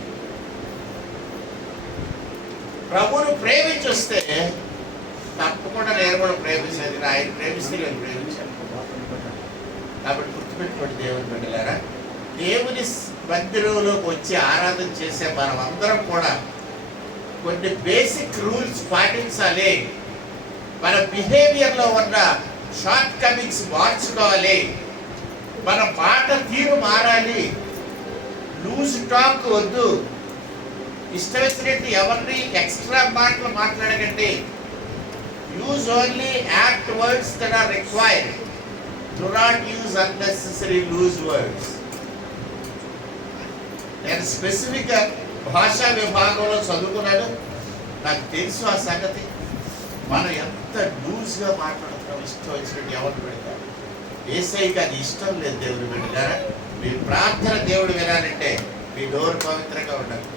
ప్రభువును ప్రేమించి వస్తే తప్పకుండా నేను కూడా ప్రేమించేది, ఆయన ప్రేమిస్తే నేను ప్రేమించాను. కాబట్టి గుర్తుపెట్టుకోండి దేవుని బిడ్డలారా, దేవుని మందిరంలోకి వచ్చి ఆరాధన చేసే మనం అందరం కూడా కొన్ని బేసిక్ రూల్స్ పాటించాలి. మన బిహేవియర్లో ఉన్న షార్ట్ కమింగ్స్ మార్చుకోవాలి. మన మాట తీరు మారాలి. లూజ్ టాక్ వద్దు. ఇష్టం వచ్చినట్టు ఎవరిని ఎక్స్ట్రా మాటలు మాట్లాడకండి. Use only act words that are required. Do not use unnecessary loose words. నేను స్పెసిఫిక్గా భాషా విభాగంలో చదువుకున్నాను, నాకు తెలుసు ఆ సంగతి. మనం ఎంత లూజ్గా మాట్లాడుతున్నాం, ఇష్టం వచ్చినట్టు ఎవరు పెడతారు. యేసయ్యకి అది ఇష్టం లేదు. దేవుడు పెట్టారా, మీ ప్రార్థన దేవుడు వినాలంటే మీ నోరు పవిత్రంగా ఉండాలి.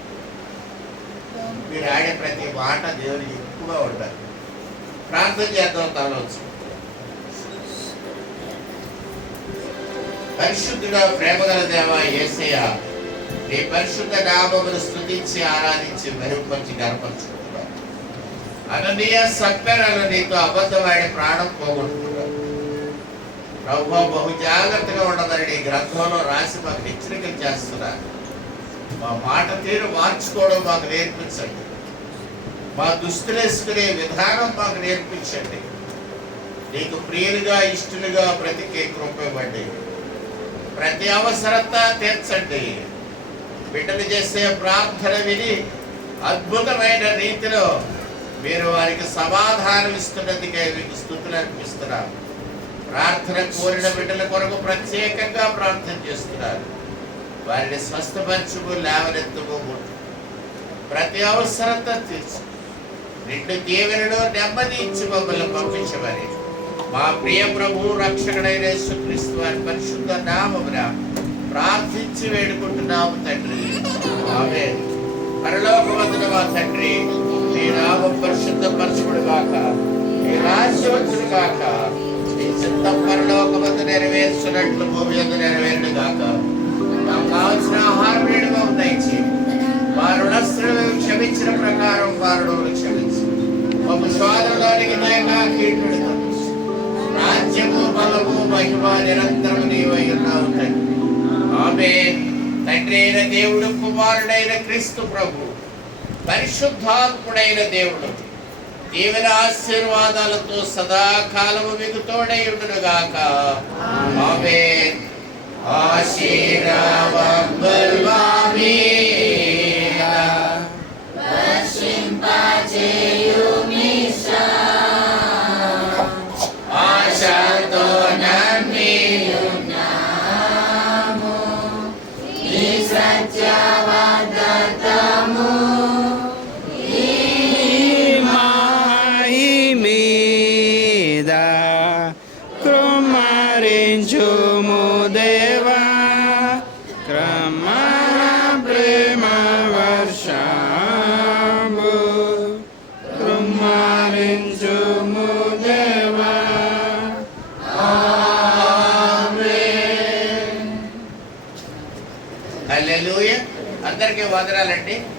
మీరు ఆడే ప్రతి మాట దేవుడికి ఎక్కువగా ఉండాలి. ప్రార్థన చేద్దాం. తనవచ్చు పరిశుద్ధుడా, ప్రేమగల దేవా యేసయ్య, నీ పరిశుద్ధ నామమును స్తుతించి ఆరాధించి మెరుగుపరిచి గర్వపరుచుకుంటున్నాను. అననీయ సప్పరలు నీతో అబద్ధవాడి ప్రాణం పోగొట్టుకున్నాను. ప్రభు బహు జాగ్రత్తగా ఉండదని నీ గ్రంథంలో రాసి మాకు హెచ్చరికలు చేస్తున్నారు. మా మాట తీరు మార్చుకోవడం మాకు నేర్పించండి. మా దుస్తులు వేసుకునే విధానం మాకు నేర్పించండి. నీకు ప్రియులుగా ఇష్టలుగా బ్రతికే కృప ఇవ్వండి. ప్రతి అవసరత తీర్చండి. బిడ్డలు చేసే ప్రార్థన విని అద్భుతమైన రీతిలో మీరు వారికి సమాధానం ఇస్తున్నందుకే మీకు స్తుతులు అర్పిస్తున్నారు. ప్రార్థన కోరిన బిడ్డల కొరకు ప్రత్యేకంగా ప్రార్థన చేస్తున్నారు. వారిని స్వస్థపరచుము, లేవనెత్తుము, ప్రతి అవసరత తీర్చు, నిండు దీవెనలో నెమ్మది ఇచ్చి మమ్మల్ని పంపించమని మా ప్రియ ప్రభు రక్షకుడైన యేసుక్రీస్తు వారి పరిశుద్ధ నామమున ప్రార్థించి వేడుకుంటున్నాము తండ్రి. ఆమేన్. పరలోకమందున మా తండ్రి, నీ నామం పరిశుద్ధపరచుడు గాక, నీ రాజ్యం వచ్చును గాక, నీ చిత్తం పరలోకమందు నెరవేర్చినట్లు భూమి యందు నెరవేరును గాక. నాకు కావలసిన ఆహారం నేడు మాకు దయచేయండి. మా రుణస్తులను క్షమించిన ప్రకారం వారు క్షమించి మాకు శోధనలోనికి దయగా కీర్తుడు రాజ్యము బలము మహిమ నిరంతరము నీవై ఉన్నావు తండ్రి. ఆమేన్. తండ్రి అయిన దేవుడు, కుమారుడైన క్రీస్తు ప్రభు, పరిశుద్ధాత్ముడైన దేవుడు దీవెన ఆశీర్వాదాలతో సదాకాలము మీకు తోడై ఉండును గాక. ఆమేన్. కృమ్మరించుము దేవా, క్రమణ ప్రేమ వర్షము, కృమ్మరించుము దేవా. హల్లెలూయా. అందరికీ వందనాలండి.